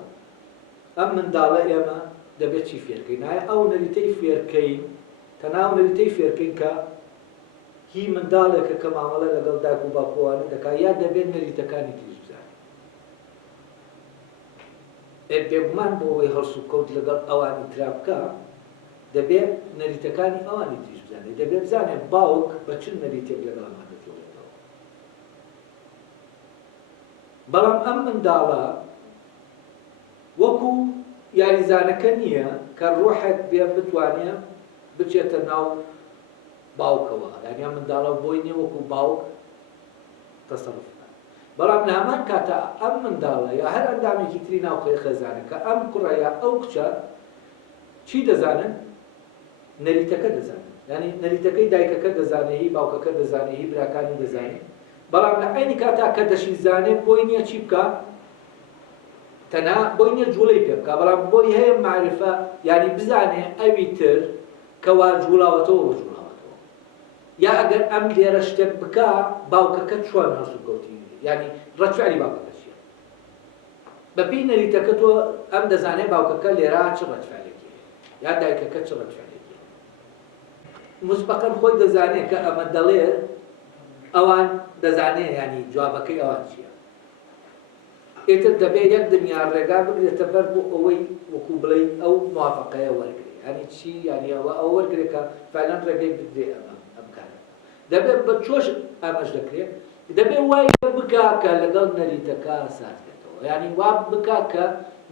ئەم منداڵە ئێمە دەبێت چی فێرکەین؟ ئایا ئەو نەریتەی فێرکەین تەناو نەریتەی فێرکەین کە هی منداڵێکە کە مامەڵە لەگەڵ دایک و باوکەوانە دەکات، یا دەبێت نەریتەکانی تریش بزانین؟ بێگومان بۆ ئەوەی هەڵسوکەوت لەگەڵ ئەوانی ترا بکە دەبێت نەریتەکانی ئەوانی تریش بزانێت، دەبێت بزانێت باوک بە چ نەریتێک لەگەڵمان دەجوڵێتەوە. بەڵام ئەم منداڵە وەکو یاریزانەکە نییە کە ڕۆحێک بێ بتوانێت بچێتە ناو باوکەوە، یعنی ئەم منداڵە بۆی نییە وەکو باوک تەسەڕوف بکات. بەڵام لە هەمان کاتە ئەم منداڵە یا هەر ئەندامێکی تری ناو خێزانەکە ئەم کوڕە یا ئەو کچە چی دەزانن؟ نەریتەکە دەزانن، یعنی نەریتەکەی دایکەکە دەزانێ، باوکەکە دەزانێ، براکانی دەزانێ. بەڵام لە عینی کاتا کە دەشی زانێت بۆی نییە چی بکە؟ تەنها بۆی نییە جوڵەی پێ بکە، بەڵام بۆی هەیە معرفە، یعنی بزانێ ئەوی تر کە وا جوڵاوەتەوە بە جوڵاوەتەوە، یا ئەگەر ئەم لێرە شتێک بکە باوکەکە چۆن هەڵسوکەوتی، یعنی ڕەچواری باوکەکە چییە؟ بەپێی نەریتەکە تۆ ئەم دەزانێت باوکەکە لێرە چ ڕەچوارێکی، یا دایکەکە چ ڕەتفعلێکی مسبقاً خۆی دەزانێت کە ئەمە دەڵێ ئەوان دەزانێت ینی جوابەکەی ئەوان چییە ئێتر دەبێت یەک دنیا ڕێگا بگرێتە بەر بۆ ئەوەی وەکو بڵێ ئەو موافقەیە وەرگێ ینی چی ینی ئەوە وەرگێکە فعلەن ڕێگەی بدرێ ئەم کارە دەبێت بە چۆش ئامەش دەکرێت دەبێت وای بکا کە لەگەڵ نەریتەکە سات بێتەوە ینی وا بکا کە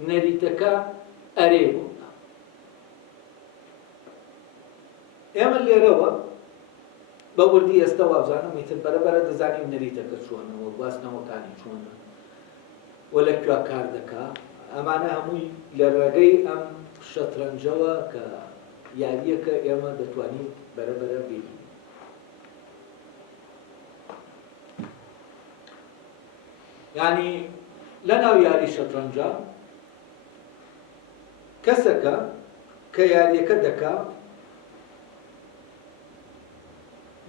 نەریتەکە ئەرێ بوو ئێمە لێرەوە بە وردی ئێستا وابزانم ئیتر بەرەبەرە دەزانیم نەریتەکە چۆنەوە گواستنەوەکانی چۆنە وە لە کوێ کار دەکا ئەمانە هەمووی لە ڕێگەی ئەم شەترەنجەوە کە یاریەکە ئێمە دەتوانین بەرەبەرە بینین یعنی لە ناو یاری شەترەنجە کەسەکە کە یاریەکە دەکا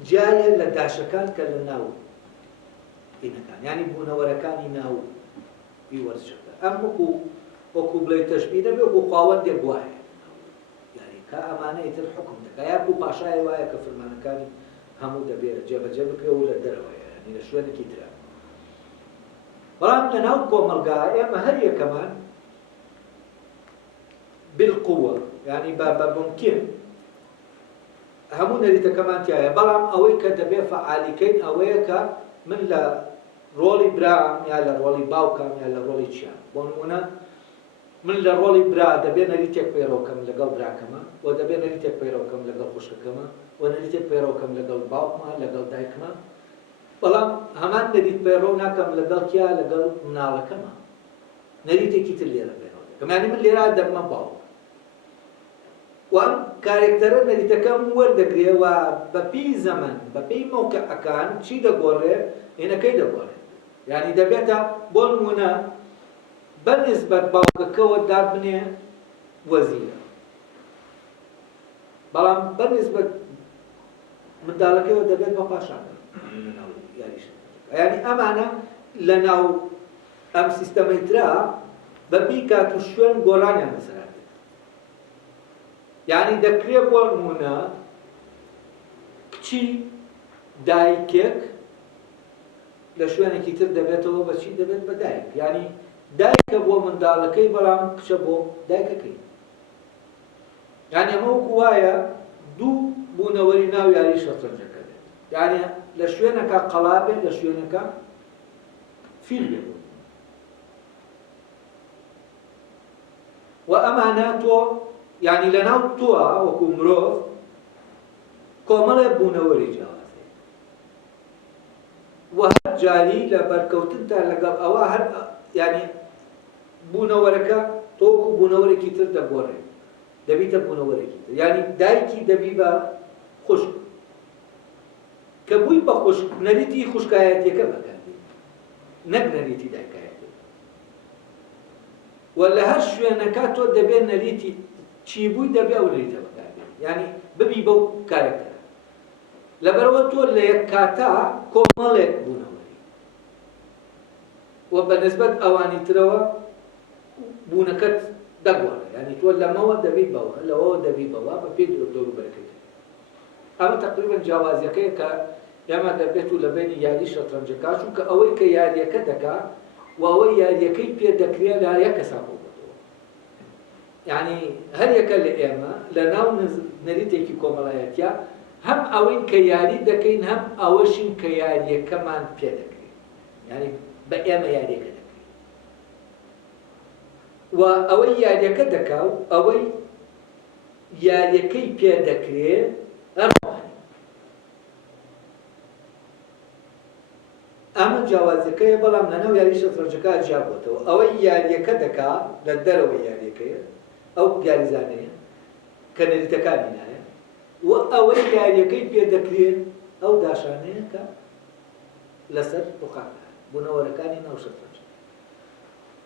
جایە لە داشەکان کە لە ناو بینەکان ینی بوونەوەرەکانی ناو وەرزشەکە ئەم وەکو بڵێ تەشبیه دەبێ وەکو خاوەندێک وایە یاریکە ئەمانە ئیتر حکم دەکا یاکو پاشای وایە کە فەرمانەکانی هەموو دەبێت جێبەجێ بکرێ و لە دەرەوەیە ینی لە شوێنێکی ترە بەڵام لە ناو کۆمەلگا ئێمە هەر یەکەمان بالقوة ینی بە ممکن هەموو نەریتەکەمان تایە بەڵام ئەوەی کە دەبێت فعالیکەین ئەوەیە کە من لە ڕۆڵی برام یا لە ڕۆڵی باوکم یا لە ڕۆڵی چیان بۆ نمونە من لە ڕۆڵی برا دەبێت نەریتێک پەیڕۆکەم لەگەڵ براکەمە و دەبێت نەریتێک پەیڕۆکەم لەگەڵ خوشکەکەمە و نەریتێک پەیڕۆکەم لەگەڵ باوکمە لەگەڵ دایکمە بەڵام هەمان نەریت پەیڕۆ ناکەم لەگەڵ کیا لەگەڵ مناڵەکەمە نەریتێکی تر لێرە پەیڕۆ دەکەم یعنی من لێرە دەبمە باوک وام کارکتەرە نەریتەکەم وەردەگرێ و بەپی زەمن بەپی مەوقعەکان چی دەگۆڕێ هێنەکەی دەگۆڕێ یعنی دەبێتە بۆ نمونە بەنسبەت باوکەکەوە دابنێ وەزیرە بەڵام بەنسبەت منداڵەکەیەوە دەبێت بە پاشانە ینی ئەمانە لە ناو ئەم سیستەمەی ترا بەپی کات و شوێن گۆڕانیان بەسەرات یعنی دەکرێت بۆ نمونە کچی دایکێک لە شوێنێکی تر دەبێتەوە بەچی دەبێت بە دایک یعنی دایکە بۆ منداڵەکەی بەڵام کچە بۆ دایکەکەی یعنی ئەمە وەکو وایە دوو بوونەوەری ناو یاری شەترەنجەکە بێت یعنی لە شوێنەکە قەڵا بێت لە شوێنەکە فیل بێت و ئەمانە تۆ یعنی لە ناو تۆوە وەکو مرۆڤ کۆمەڵێ بوونەوەری جیاوازێ و هەر جاری لە بەرکەوتنتا لەگەڵ ئەوە هەر ینی بوونەوەرەکە تۆ وەکو بوونەوەرێکی تر دەگۆڕێ دەبیتە بوونەوەرێکی تر یعنی دایکی دەبی بە خوشک کە بووی بە خوشک نەریتی خوشکایەتیەکە بەکاردێ نەک نەریتی دایکایەتێ و لە هەر شوێنەکە تۆ دەبێت نەریتی چی بووی دەبێ ئەو نەریتە بەکاردێ یعنی ببی بەو کارێکتەرە لەبەرەوە تۆ لە یەک کاتا کۆمەڵێک بوونەوەری و بەنسبەت ئەوانی ترەوە بوونەکەت دەگۆڕێ ینی تۆ لەمەوە دەبی بەوە لەوەوە دەبی بەوە بە پێی دەوروبەرەکەت ئەمە تقریبا جیاوازیەکەیە کە ئێمە دەبێت و لە بینی یاری شەترەنجەکە چونکە ئەوەی کە یاریەکە دەکا و ئەوەی یاریەکەی پێ دەکرێت لە یەک کەسا بۆتەوە یعنی هەر یەکە لە ئێمە لە ناو نەریتێکی کۆمەڵایەتیە هەم ئەوەین کە یاری دەکەین هەم ئەوەشین کە یاریەکەمان پێ دەکرێت یعنی بە ئێمە یاریەکە دەکرێت و ئەوەی یاریەکە دەکا و ئەوەی یاریەکەی پێ دەکرێت ئەڕوانی ئەمە جیاوازەکەیە بەڵام لەناو یاری شەترەنجەکە جیابۆتەوە ئەوەی یاریەکە دەکا لە دەرەوە یاریەکەیە ئەو یاریزانەیە کە نەریتەکانی نایە و ئەوەی یاریەکەی پێ دەکرێت ئەو داشانەیە کە لەسەر ڕووخانە بوونەوەرەکانی ناو شەترەنج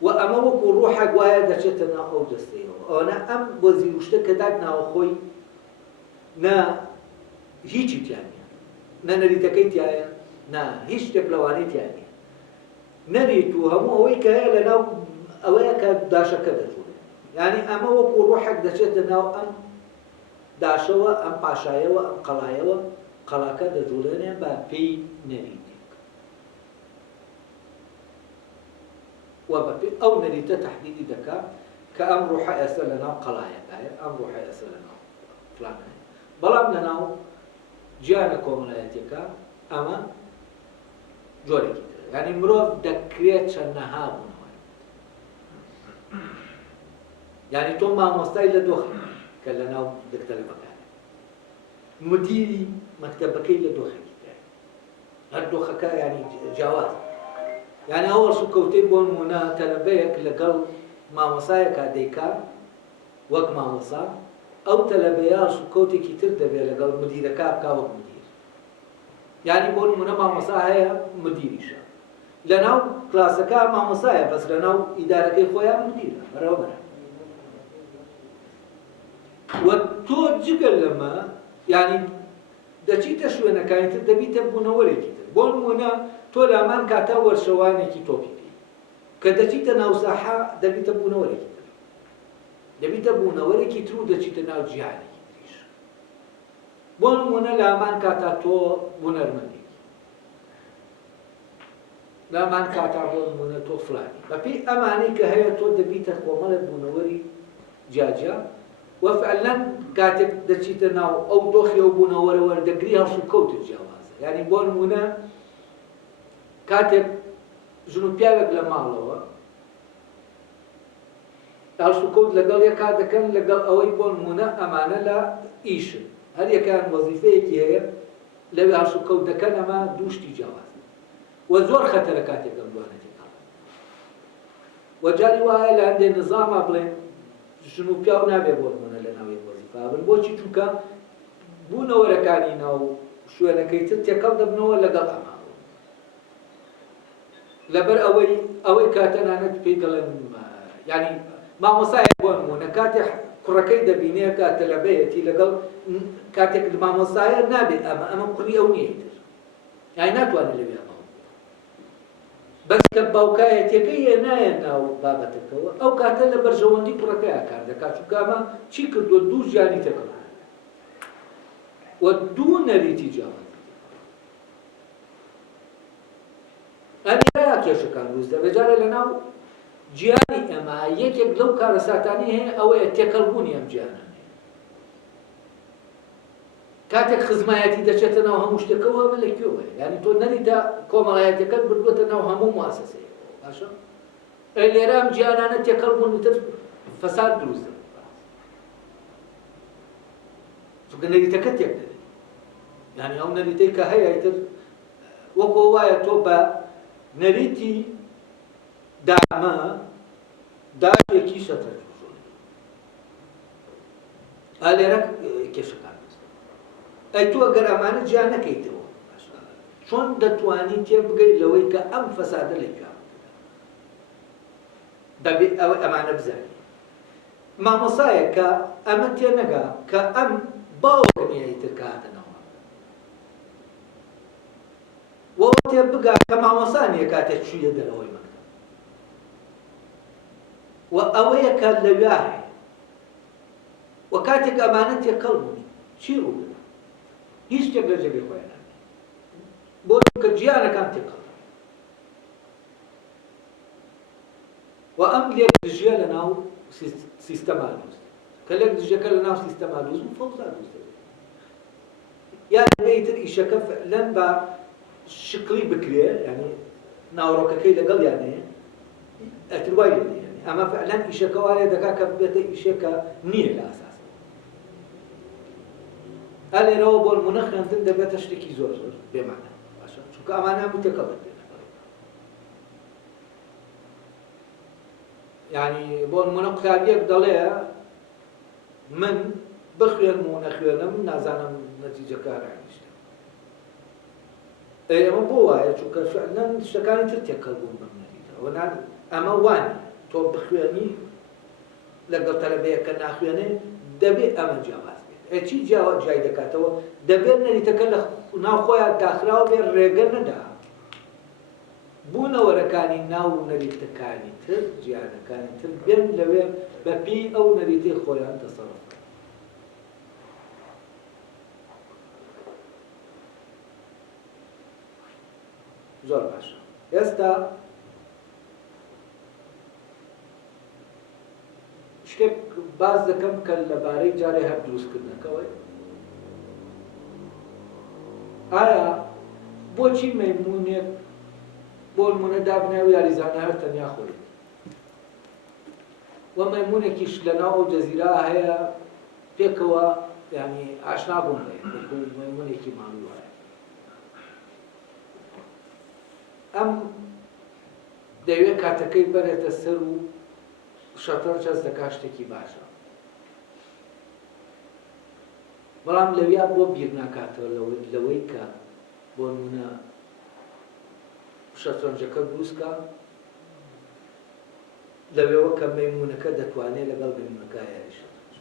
و ئەمە وەکو ڕوحێک وایە دەچێتە ناو ئەو دەستەیەوە ئەوەنە ئەم وەزیروشتە کە دات ناوە خۆی نە هیچی تیانە نە نەریتەکەی تایە نا هیچ شتێک لەوانەی تیانە نەریت و هەموو ئەوەی کە هەیە لەناو ئەوەیە کە داشەکە دەژوورێت يعني ئەمە وەکو ڕۆحێک دەچێتە ناو ئەم داشەوە ئەم پاشایەوە ئەم قەڵایەوە قەڵاکە دەجوڵێنێن بە پێی نەریتێک و بە پێی ئەو نەریتە تەحدیدی دەکات کە ئەم ڕۆحە ئێستا لە ناو قەڵایەکایە ئەم ڕۆحە ئێستا لە ناو فلانەیە بەڵام لە ناو گیانە کۆمەڵایەتیەکە ئەمە جۆرێکی ترە یعنی مرۆڤ دەکرێت چەندەها بوونەوە یعنی تۆ مامۆستای لە دۆخی کە لە ناو دەکتەلەبەکانە مدیری مەکتەبەکەی لە دۆخێکی ترە هەر دۆخەکە یعنی جیاواز یعنی ئەو وەرس و کەوتەی بۆ نمونە تەلەبەیەک لەگەڵ مامۆسایەکە دەیکات وەک مامۆسا ئەو تەلەبەیە وەرس و کەوتێکی تر دەبێت لەگەڵ مدیرەکە بکا وەک مدیر یعنی بۆ نمونە مامۆسا هەیە مدیریشە لە ناو کلاسەکە مامۆسایە بەس لە ناو ئیدارەکەی خۆیان مدیرە بەراوبەرە و تۆ جگەل لەمە یعنی دەچیتە شوێنەکانی تر دەبیتە بوونەوەرێکی تر بۆ نمونە تۆ لامان کاتە وەرشەوانێکی تۆپی پێی کە دەچیتە ناو ساحە دەبیتە بوونەوەرێکی تر دەبیتە بوونەوەرێکی تر و دەچیتە ناو جیهانێکی تریش بۆ نمونە لامان کاتا تۆ هونەرمەندێکی لامان کاتا بۆ نمونە تۆ فلانی بەپێی ئەمانەی کە هەیە تۆ دەبیتە کۆمەڵە بوونەوەری جاجا وفعلا کاتێک دەچیتە ناو ئەو دۆخی ئەو بوونەوەرە وەردەگری هەڵس و کەوتت جیاوازە یعنی بۆ نمونە کاتێک ژن و پیاوێک لە ماڵەوە هەڵس و کەوت لەگەڵ یەک کار دەکەن لەگەڵ ئەوەی بۆ نمونە ئەمانە لە ئیشن هەر یەکیان وەزیفەیەکی هەیە لەوێ هەڵس و کەوت دەکەن ئەمە دووشتی جیاوازە و زۆر خەتەرە کاتێک ئەم دوانە تێکەڵ و جاری وایە لە هەندێک نظامە بڵێن ژن و پیاو نابێ بۆ نمونە لە ناوێک وەزیفە بن بۆچی چونکە بوونەوەرەکانی ناو شوێنەکەی تر تێکەڵ دەبنەوە لەگەڵ ئەمە لەبەر ئەوەی کاتەنانەت پێی دەڵێن یعنی مامۆسایە بۆ نمونە کاتێک کوڕەکەی دەبینێ کە تەلەبەیەتی لەگەڵ کاتێک مامۆسایە نابێت ئەمە کوڕی ئەو نییە تر یعنی ناتوانێت لەوێ ئەمە بەس کە باوکایەتەکەی هێنایە ناو بابەتەکەوە ئەو کاتە لە بەرژەوەندی کوڕەکەیە کار دەکات چونکە ئەمە چی کردووە دوو ژیانی تێکەڵ و دوو نەریتی جیاواز ئەمێرەیە کێشەکان دروست دەبێت جارێ لە ناو گیانی ئەمە یەکێک لەو کارە ساتانی هەیە ئەوەیە تێکەڵبوونی ئەم گیانە کاتێک خزمایەتی دەچێتە ناو هەموو شتێکەوە ئەمە لەکوێوە یعنی تۆ نەریتە کۆمەڵایەتەکەت بردووەتە ناو هەموو مواسسەیە باشە لێرە ئەم گیانانە تێکەڵبوون تر فەساد دروست دەبێت چونکە نەریتەکە تێک دەبێت یعنی ئەو نەریتەی کە هەیە تر وەکو وایە تۆ بە نەریتی دامە داوێکی شەتر لێرە کێشەکان ئەی تۆ ئەگەر ئەمانە گیان نەکەیتەوە چۆن دەتوانی تێبگەیت لەوەی کە ئەم فەسادە لەکوێ بەبێ ئەوە ئەمانە بزانێت مامۆسایە کە ئەمە تێنەگا کە ئەم باوەڕ نییە تر کاتەنەوە وەوە تێبگا کە مامۆسا نییە کاتێک چوویە دەرەوەی مەکتەب و ئەوەیە کە لەوێ هەیە و کاتێک ئەمانە تێکەڵ بوون چی ڕوو هیچ شتێک لە جێگەی خۆیان نابێت بۆ کە گیانەکان تێکەڵ و ئەم لێک دژیە لە ناو سیستەما دروست کە لێک دژەکە لە ناو سیستەما دروست و فەوزا دروست دەبێت یان بێتر ئیشەکە فعلەن بە شکلی بکرێ یعنی ناوڕۆکەکەی لەگەڵ یانەیە ئەتر وای لێ دێ ئەمە فعلەن ئیشەکە وا لێ دەکات کە بێتە ئیشێکە نییە لە ئاساس لێرەوە بۆ نمونە خوێندن دەبێتە شتێکی زۆر زۆر بێمانە باشە چونکە ئەمانە هەموو تێکەڵ دەبێت یعنی بۆ نمونە قوتابیەک دەڵێ من بخوێنم و نەخوێنم نازانم نەتیجەکە ڕانیشتە ئەمە بۆ وایە چونکە فعلەن شتەکانی تر تێکەڵ بوون بەم نەریتەوە ئەمە وانە تۆ بخوێنی لەگەڵ تەلەبەیەکە ناخوێنێ دەبێت ئەمە جیاواز بێت چی جای دەکاتەوە دەبێت نەریتەکە لە ناو خۆیان داخراوە بێت ڕێگە نەدا بوونەوەرەکانی ناو نەریتەکانی تر جیانەکانی تر بێن لەوێ بەپی ئەو نەریتەی خۆیان تەسەڕف بکەن. زۆر باشە. ئێستا شتێک باز دەکەم کە لەبارەی جارێ هەر دروستکردنەکەوەی. ئایا بۆچی مەیمونێک بۆ نمونە دابنێ و یاریزانە هەر تەنیا خۆی و مەیمونێکیش لەناو ئەو جەزیرا هەیە پێکەوە یعنی ئاشنا بوون لێ مەیمونێکی ماڵی وایە. ئەم دەیوێت کاتەکەی بەرێتە سەر و شەترەنج هەست دەکات شتێکی باشە، بەڵام لەویا بۆ بیر ناکاتەوە لەوەی کە بۆ نمونە شەترەنجەکە دروستکە لەوێەوە کە مەیمونەکە دەتوانێت لەگەڵ مەیمونەکە یاری شەترەنج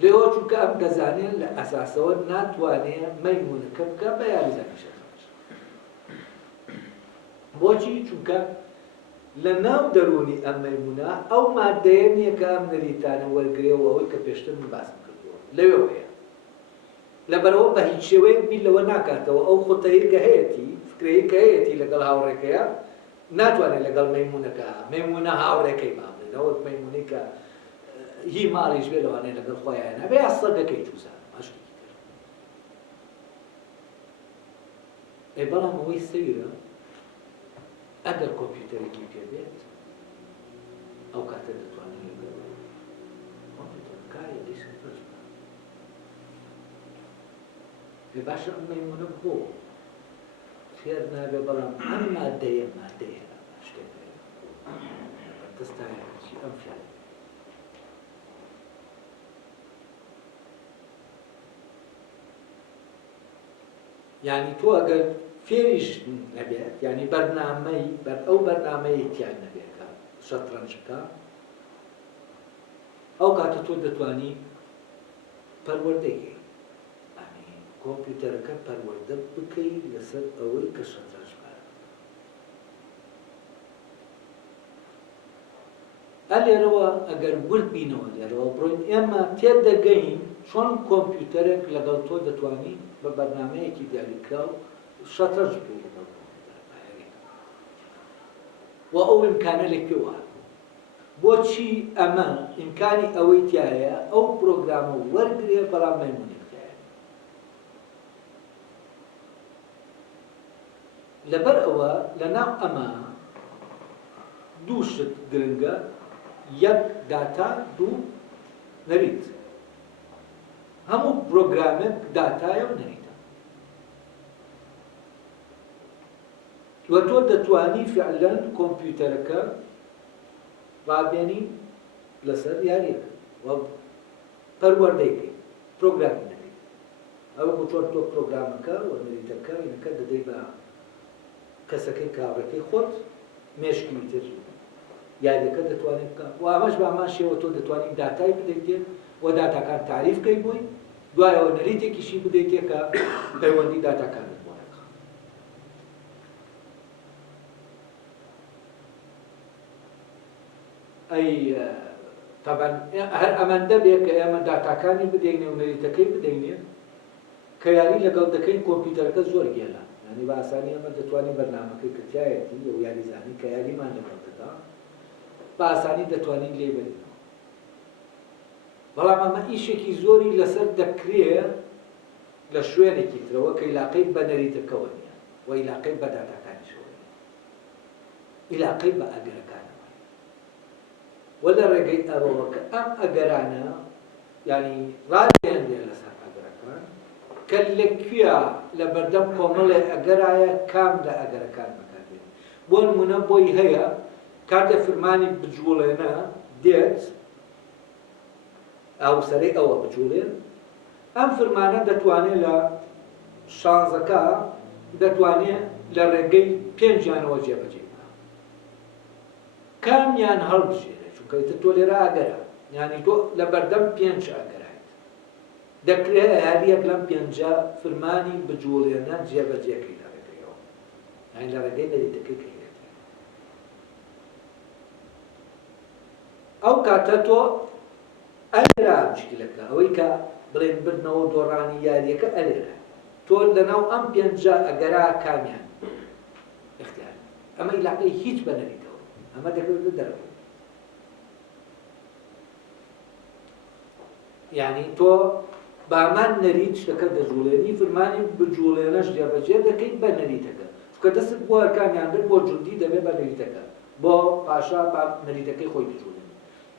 لێەوە چونکە ئەم دەزانێت لە ئەساسەوە ناتوانێت مەیمونەکە بکە بە یاریزانی شەترەنج. بۆچی؟ چونکە لە ناو دەرونی ئەم مەیمونە ئەو مادەیە نییە کە ئەم نەریتانە وەرگرێەوە ئەوەی کە پێشتر من باسم کردووە لەوێ هەیە. لەبەرەوە بە هیچ شێوەیەک بیر لەوە ناکاتەوە ئەو خۆتەیی کە هەیەی فکرەیە کە هەیەی لەگەڵ هاوڕێکەیە ناتوانێت لەگەڵ مەیمونەکە مەیمونە هاوڕێکەی مامێت ئەوە مەیمونی کە هی ماڵیش بێ لەوانەیە لەگەڵ خۆیان نەبێ یا سەگەکەی چووسان هەشتێکی تر. بەڵام ئەوەی سەیرە ئەگەر کۆمپیوتەرێکی پێبێت ئەو کاتە دەتوانێت لەگەڵ کۆمپیوتەرەکە دیسکەش بێ باشە ئەم مەیمونە بۆ فێر نابێ، بەڵام ئەم مادەیە شتێک دەستایەکی ئەم فێر یعنی تۆ ئەگەر فێریش نەبێت یعنی بەرنامەی ئەو بەرنامەیە تیان نەبێتە شەترەنجەکە ئەو کاتە تۆ دەتوانی پەروەردەیەی کۆمپیوتەرەکە پەروەردە بکەی لەسەر ئەوەی کە شەترەنج بارە. لێرەوە ئەگەر ورد بینەوە لێرەوە بڕۆین ئێمە تێدەگەین چۆن کۆمپیوتەرێک لەگەڵ تۆ دەتوانی بە بەرنامەیەکی دیاریکراو شەترەنج بکەی لەگەڵ و ئەو ئیمکانە لەکوێوە. بۆچی ئەمە ئیمکانی ئەوەی تایە ئەو پرۆگرامە وەرگرێ بەڵام مەیمونێک لەبەر ئەوە لەناو ئەمە دوو شت گرنگە، یەک داتا، دوو نەریت. هەموو پرۆگرامێک داتایە و نەریتە. وە تۆ دەتوانی فعلەن کۆمپیوتەرەکە ڕابێنی لەسەر یاریەکە و پەروەردەیەکەی پرۆگرامی نەکەی. ئەوە بۆ چۆن تۆ پرۆگرامەکە و نەریتەکە وینەکە دەدەی بە کەسەکەی کاڕەکەی خۆت مێشکی تر یاریەکە دەتوانێت بکە و ئەمەش بە ئەمان شێوە تۆ دەتوانین داتای بدەیتێ و داتاکان تاریفکەی بووی دوایەوە نەریتێکیشی بدەیتێ کە پەیوەندی داتاکانت بۆ نەکە. ئەی تەبەن هەر ئەمەندە بێ کە ئێمە داتاکانی بدەینێ و نەریتەکەی بدەینێ کە یاری لەگەڵ دەکەین کۆمپیوتەرەکە زۆر گێلە. یعنی بە ئاسانی ئەمە دەتوانین بەرنامەکەی کە تایەتی و یاریزانی کە یاریمان لەگەڵ دەدا بە ئاسانی دەتوانین لێ بەرینەوە. بەڵام ئەمە ئیشێکی زۆری لەسەر دەکرێت لە شوێنێکی ترەوە کە عیلاقەی بە نەریتەکەوە نییە و عیلاقەی بە داتاکانیشەوە نییە، عیلاقەی بە ئەگەرەکانەوە. و لە ڕێگەی ئەوەوە کە ئەم ئەگەرانە یعنی ڕادێنرێ لەسەر ئەگەرەکان کە لەکوێ لە بەردەم کۆمەڵێ ئەگەرایە کام لە ئەگەرەکان بەکاربێت. بۆ نمونە بۆی هەیە کاتە فرمانی بجوڵێنە دێت ئاوسەرەی ئەوە بجوڵێن، ئەم فرمانە دەتوانێت لە شانزەکە دەتوانێت لە ڕێگەی پێنجیانەوە جێبەجێ بکە. کامیان هەڵبژێرێ چونکە تۆ لێرە ئەگەرە یعنی تۆ لە بەردەم پێنج ئەگەرایت دەکرێت هەریەک لەم پێنجە فرمانی بجوڵێنە جێبەجێکەی لە ڕێگەیەوە يعني لە ڕێگەی نەریتەکەی کە هەیە ئەو کاتە تۆ ئەلێرا مشکلەکە ئەوەی کە بڵێن بردنەوە دۆڕانی یاریەکە ئەلێرە تۆ لەناو ئەم پێنجە ئەگەرا کامیان اختیار ئەمە علاقەی هیچ بە نەریتەوە ئەمە دەکەوێتە دەرەوە یعنی تۆ بامان نەریت شتەکە دەجوڵێنی فرمانی بجوڵێنەش جێبەجێ دەکەیت بە نەریتەکە چونکە دەست بۆ هەرکامیان برد بۆ جوندی دەبێت بە نەریتەکە بۆ پاشا با نەریتەکەی خۆی بجوڵێنی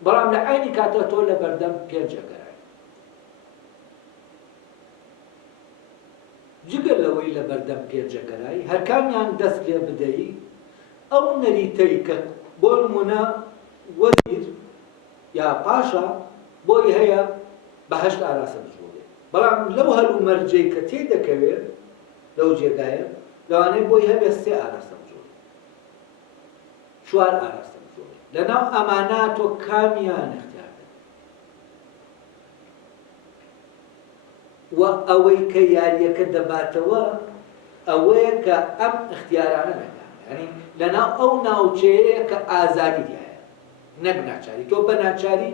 بەڵام لە عینی کاتە تۆ لە بەردەم پێنج ئەگەرای جگەر لەوەی لە بەردەم پێنج ئەگەرای هەرکامیان دەست لێ بدەی ئەو نەریتەی کە بۆ نمونە وەزیر یا پاشا بۆی هەیە بە هەشت ئاراسە بجوڵێت بەڵام لەو هەلوو مەرجەی کە تێدەکەوێت لەو جێگایە لەوانەیە بۆی هەبێت سێ ئاراسە بجوڵێت چوار ئاراسە بجوڵێت لەناو ئەمانە تۆ کامیان اختیار دەکەیت و ئەوەی کە یاریەکە دەباتەوە ئەوەیە کە ئەم اختیارانە نەکات یعنی لەناو ئەو ناوچەیە کە ئازادی هەیە نەک ناچاری تۆ بە ناچاری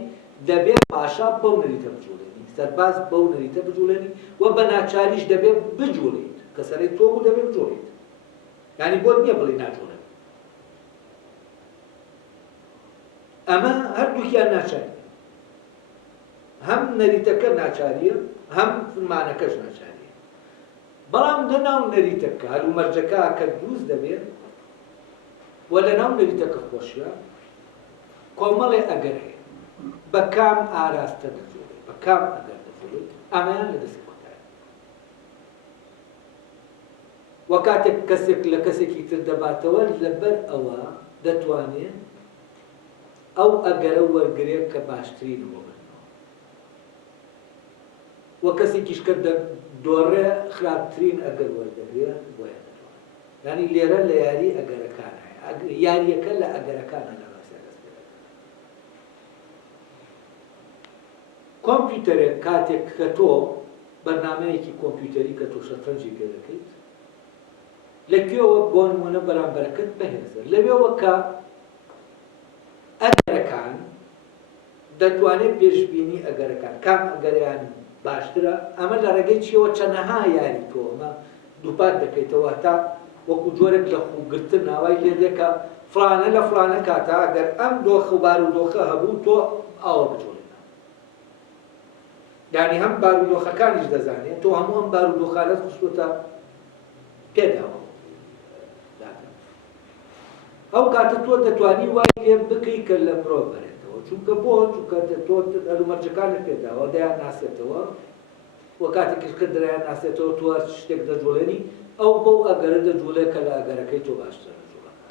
دەبێت پاشا بەو نەریتە بجوڵێنی سەرباز بەو نەریتە بجوڵێنی و بە ناچاریش دەبێت بجوڵیت کە سەرەی تۆ بوو دەبێت بجوڵیت یعنی بۆ نییە بڵێ ناجوڵێت ئەمە هەردووکیان ناچاری هەم نەریتەکە ناچاریە هەم فرمانەکەش ناچاریە بەڵام لەناو نەریتەکە هەلومەرجەکە کە دروست دەبێت و لەناو نەریتەکە خۆشیە کۆمەڵێ ئەگەر هەیە بە کام ئاراستە دەجوڵێت بە کام ئەگەر دەجوڵێت ئەمەیان لە دەستی خۆتایە وە کاتێک کەسێک لە کەسێکی تر دەباتەوە لەبەر ئەوە دەتوانێت ئەو ئەگەرە وەرگرێت کە باشترین بۆ بردنەوە وە کەسێکیش کە دۆڕێ خراپترین ئەگەر وەردەگرێت بۆیە دەتوانێت یعنی لێرە لە یاری ئەگەرەکان هەیە یاریەکە لە ئەگەرەکانە لە کۆمپیوتەرێک کاتێک کە تۆ بەرنامەیەکی کۆمپیوتەری کە تۆ شەترەنجی پێ دەکەیت لەکوێوە بۆ نمونە بەرامبەرەکەت بەهێزە لەوێوە کە ئەگەرەکان دەتوانێت پێشبینی ئەگەرەکان کام ئەگەریان باشترە ئەمە لە ڕێگەی چیەوە چەنەها یاری تۆ ئەمە دووپات دەکەیتەوە تا وەکو جۆرێک لە خوگرتن ناوای لێ دێکە فلانە لە فلانە کاتە ئەگەر ئەم دۆخ و بارودۆخە هەبوو تۆ ئاوە بجوڵێت یعنی هەم بارودۆخەکانیش دەزانێت تۆ هەموو ئەم بارودۆخانەت خستوتە پێداوە ئەو کاتە تۆ دەتوانی وای لێ بکەی کە لە مرۆڤ بەرێتەوە چونکە بۆ چونکە تۆ هەلومەرجەکانت پێداوە دەیان ناسێتەوە وە کاتێکیش کە دەیان ناسێتەوە تۆ شتێک دەجوڵێنی ئەو بەو ئەگەرە دەجوڵێت کە لە ئەگەرەکەی تۆ باشترە دەجوڵەکە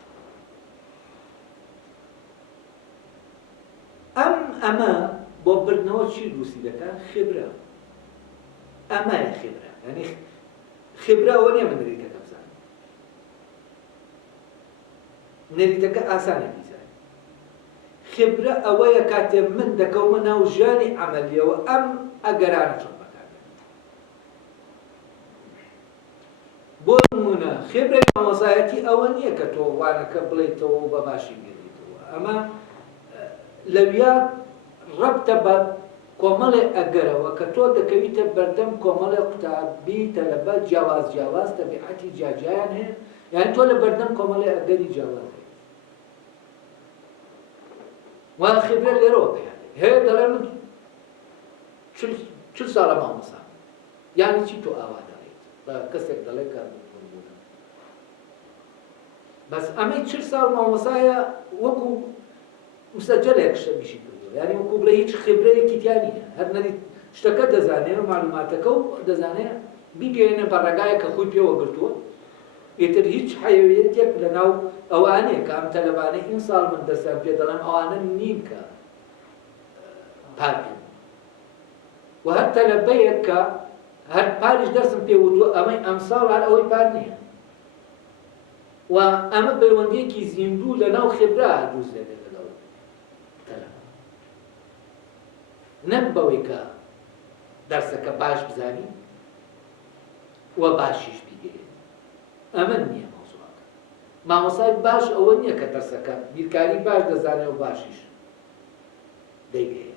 ئەمە بۆ بردنەوە چی دروستی دەکات خبرە ئەمایە خبرە یعنی خبرە ئەوە نییە من نەریتەکە بزانم نەریتەکە ئاسانە بیزانم خبرە ئەوەیە کاتێ من دەکەومە ناو ژیانی عەمەلیەوە ئەم ئەگەرانە چۆن بەکاربێنم بۆ نمونە خبرەی مامۆستایەتی ئەوە نییە کە تۆ وانەکە بڵێیتەوە و بە باشی بێنیتەوە ئەمە لەویا ڕەبتە بە کۆمەڵێ ئەگەرەوە کە تۆ دەکەویتە بەردەم کۆمەڵێ قوتابی تەلەبە جیاواز تەبیعەتی جیاجیان هەیە یعنی تۆ لە بەردەم کۆمەڵێ ئەگەری جیاواز هەیە وان خبرە لێرەوە پێیان هەیە دەڵێ من چل ساڵە مامۆستا یانی چی تۆ ئاوا دەڵێیت بە کەسێک دەڵێ کار بوونە بەس ئەمەی چل ساڵ مامۆستایە وەکو مستەجەلێک شەمیشی کردو یعنی وەکو بڵێ هیچ خبرەیەکی تیا نییە هەر نەری شتەکە دەزانێت معلوماتەکە و دەزانێت بیگەێنە بە ڕێگایە کە خۆی پێوە گرتووە ئێتر هیچ حەیوێتێک لەناو ئەوانەیە کە ئەم تەلەبانەی ئین ساڵ من دەستیان پێ دەڵێم ئەوانە نین کە پارکن و هەر تەلەبەیەک کە هەر پاریش دەرسم پێ وتووە ئەمەی ئەم ساڵ هەر ئەوەی پار نییە و ئەمە پەیوەندیەکی زیندوو لەناو خبرا دروست دەبێت لەگەڵ تەلەبە نەک بەوەی کە دەرسەکە باش بزانی و باشیش بیگەێت ئەمە نییە مەوزوعەکە مامۆسای باش ئەوە نییە کە تەرسەکە بیرکاری باش دەزانێ و باشیش دەیگەێ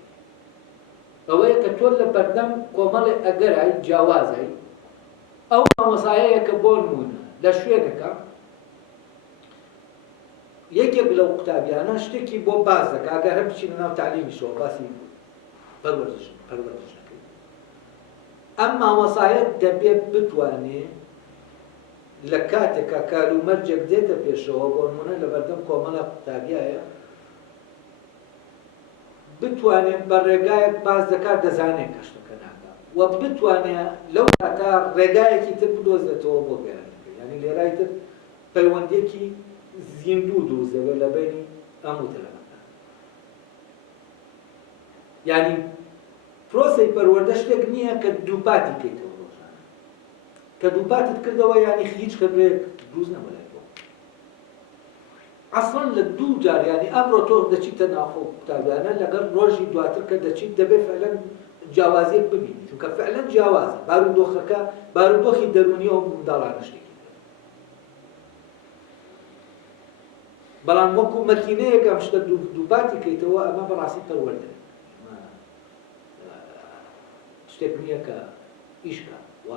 ئەوەیە کە تۆ لە بەردەم کۆمەڵێ ئەگەرای جیاوازای ئەو مامۆسایەیە کە بۆ نمونە لە شوێنەکە یەکێک لەو قوتابیانە شتێکی بۆ باز دەکات ئەگەر هەر بچینە ناو تالیمیشەوە باسی پەروەردش نەکەین ئەم مامۆسایە دەبێت بتوانێت لە کاتێکا کارومەرجێک دێتە پێشەوە بۆ نمونە لە بەردەم کۆمەڵە قوتابیایە بتوانێت بە ڕێگایەک باز دەکات دەزانێت کە شتەکە ناکات و بتوانێت لەو کاتا ڕێگایەکی تر بدۆزێتەوە بۆ گەیاندنەکەی یعنی لێرای تر پەیوەندیەکی زیندوو دروست دەبێت لە بینی ئەم وتەلەمەکان یعنی پرۆسەی پەروەردە شتێک نییە کە دووپاتی بکەیتەوە ڕۆژانە کە دووپاتت کردەوە یعنی هیچ خبرێک دروست نەبوو لای تۆ ئەسڵەن لە دوو جار یعنی ئەمڕۆ تۆ دەچیتە ناخۆ قوتابیانە لەگەڵ ڕۆژی دواتر کە دەچیت دەبێت فعلەن جیاوازیەک ببینی چونکە فعلەن جیاوازە بارودۆخەکە بارودۆخی دەرونی ئەو منداڵانە شتێکی بەڵام وەکو مەکینەیەک ئەم شتە دووپاتی کەیتەوە ئەمە بەڕاستی پەروەردە شتێک نییە کە ئیشکە و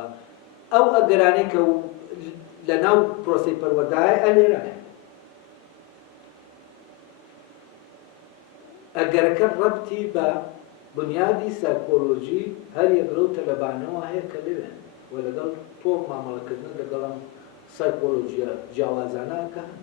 ئەو ئەگەرانەی کە لە ناو پرۆسەی پەروەردایە ئەلێرانە ئەگەرەکە ڕەبتی بە بنیادی سایکۆلۆژی هەر یەک لەو تەلەبانەوە هەیە کە لەوێن و لەگەڵ تۆ مامەڵەکردن لەگەڵ ئەم سایکۆلۆژیە جیاوازانە کە هەن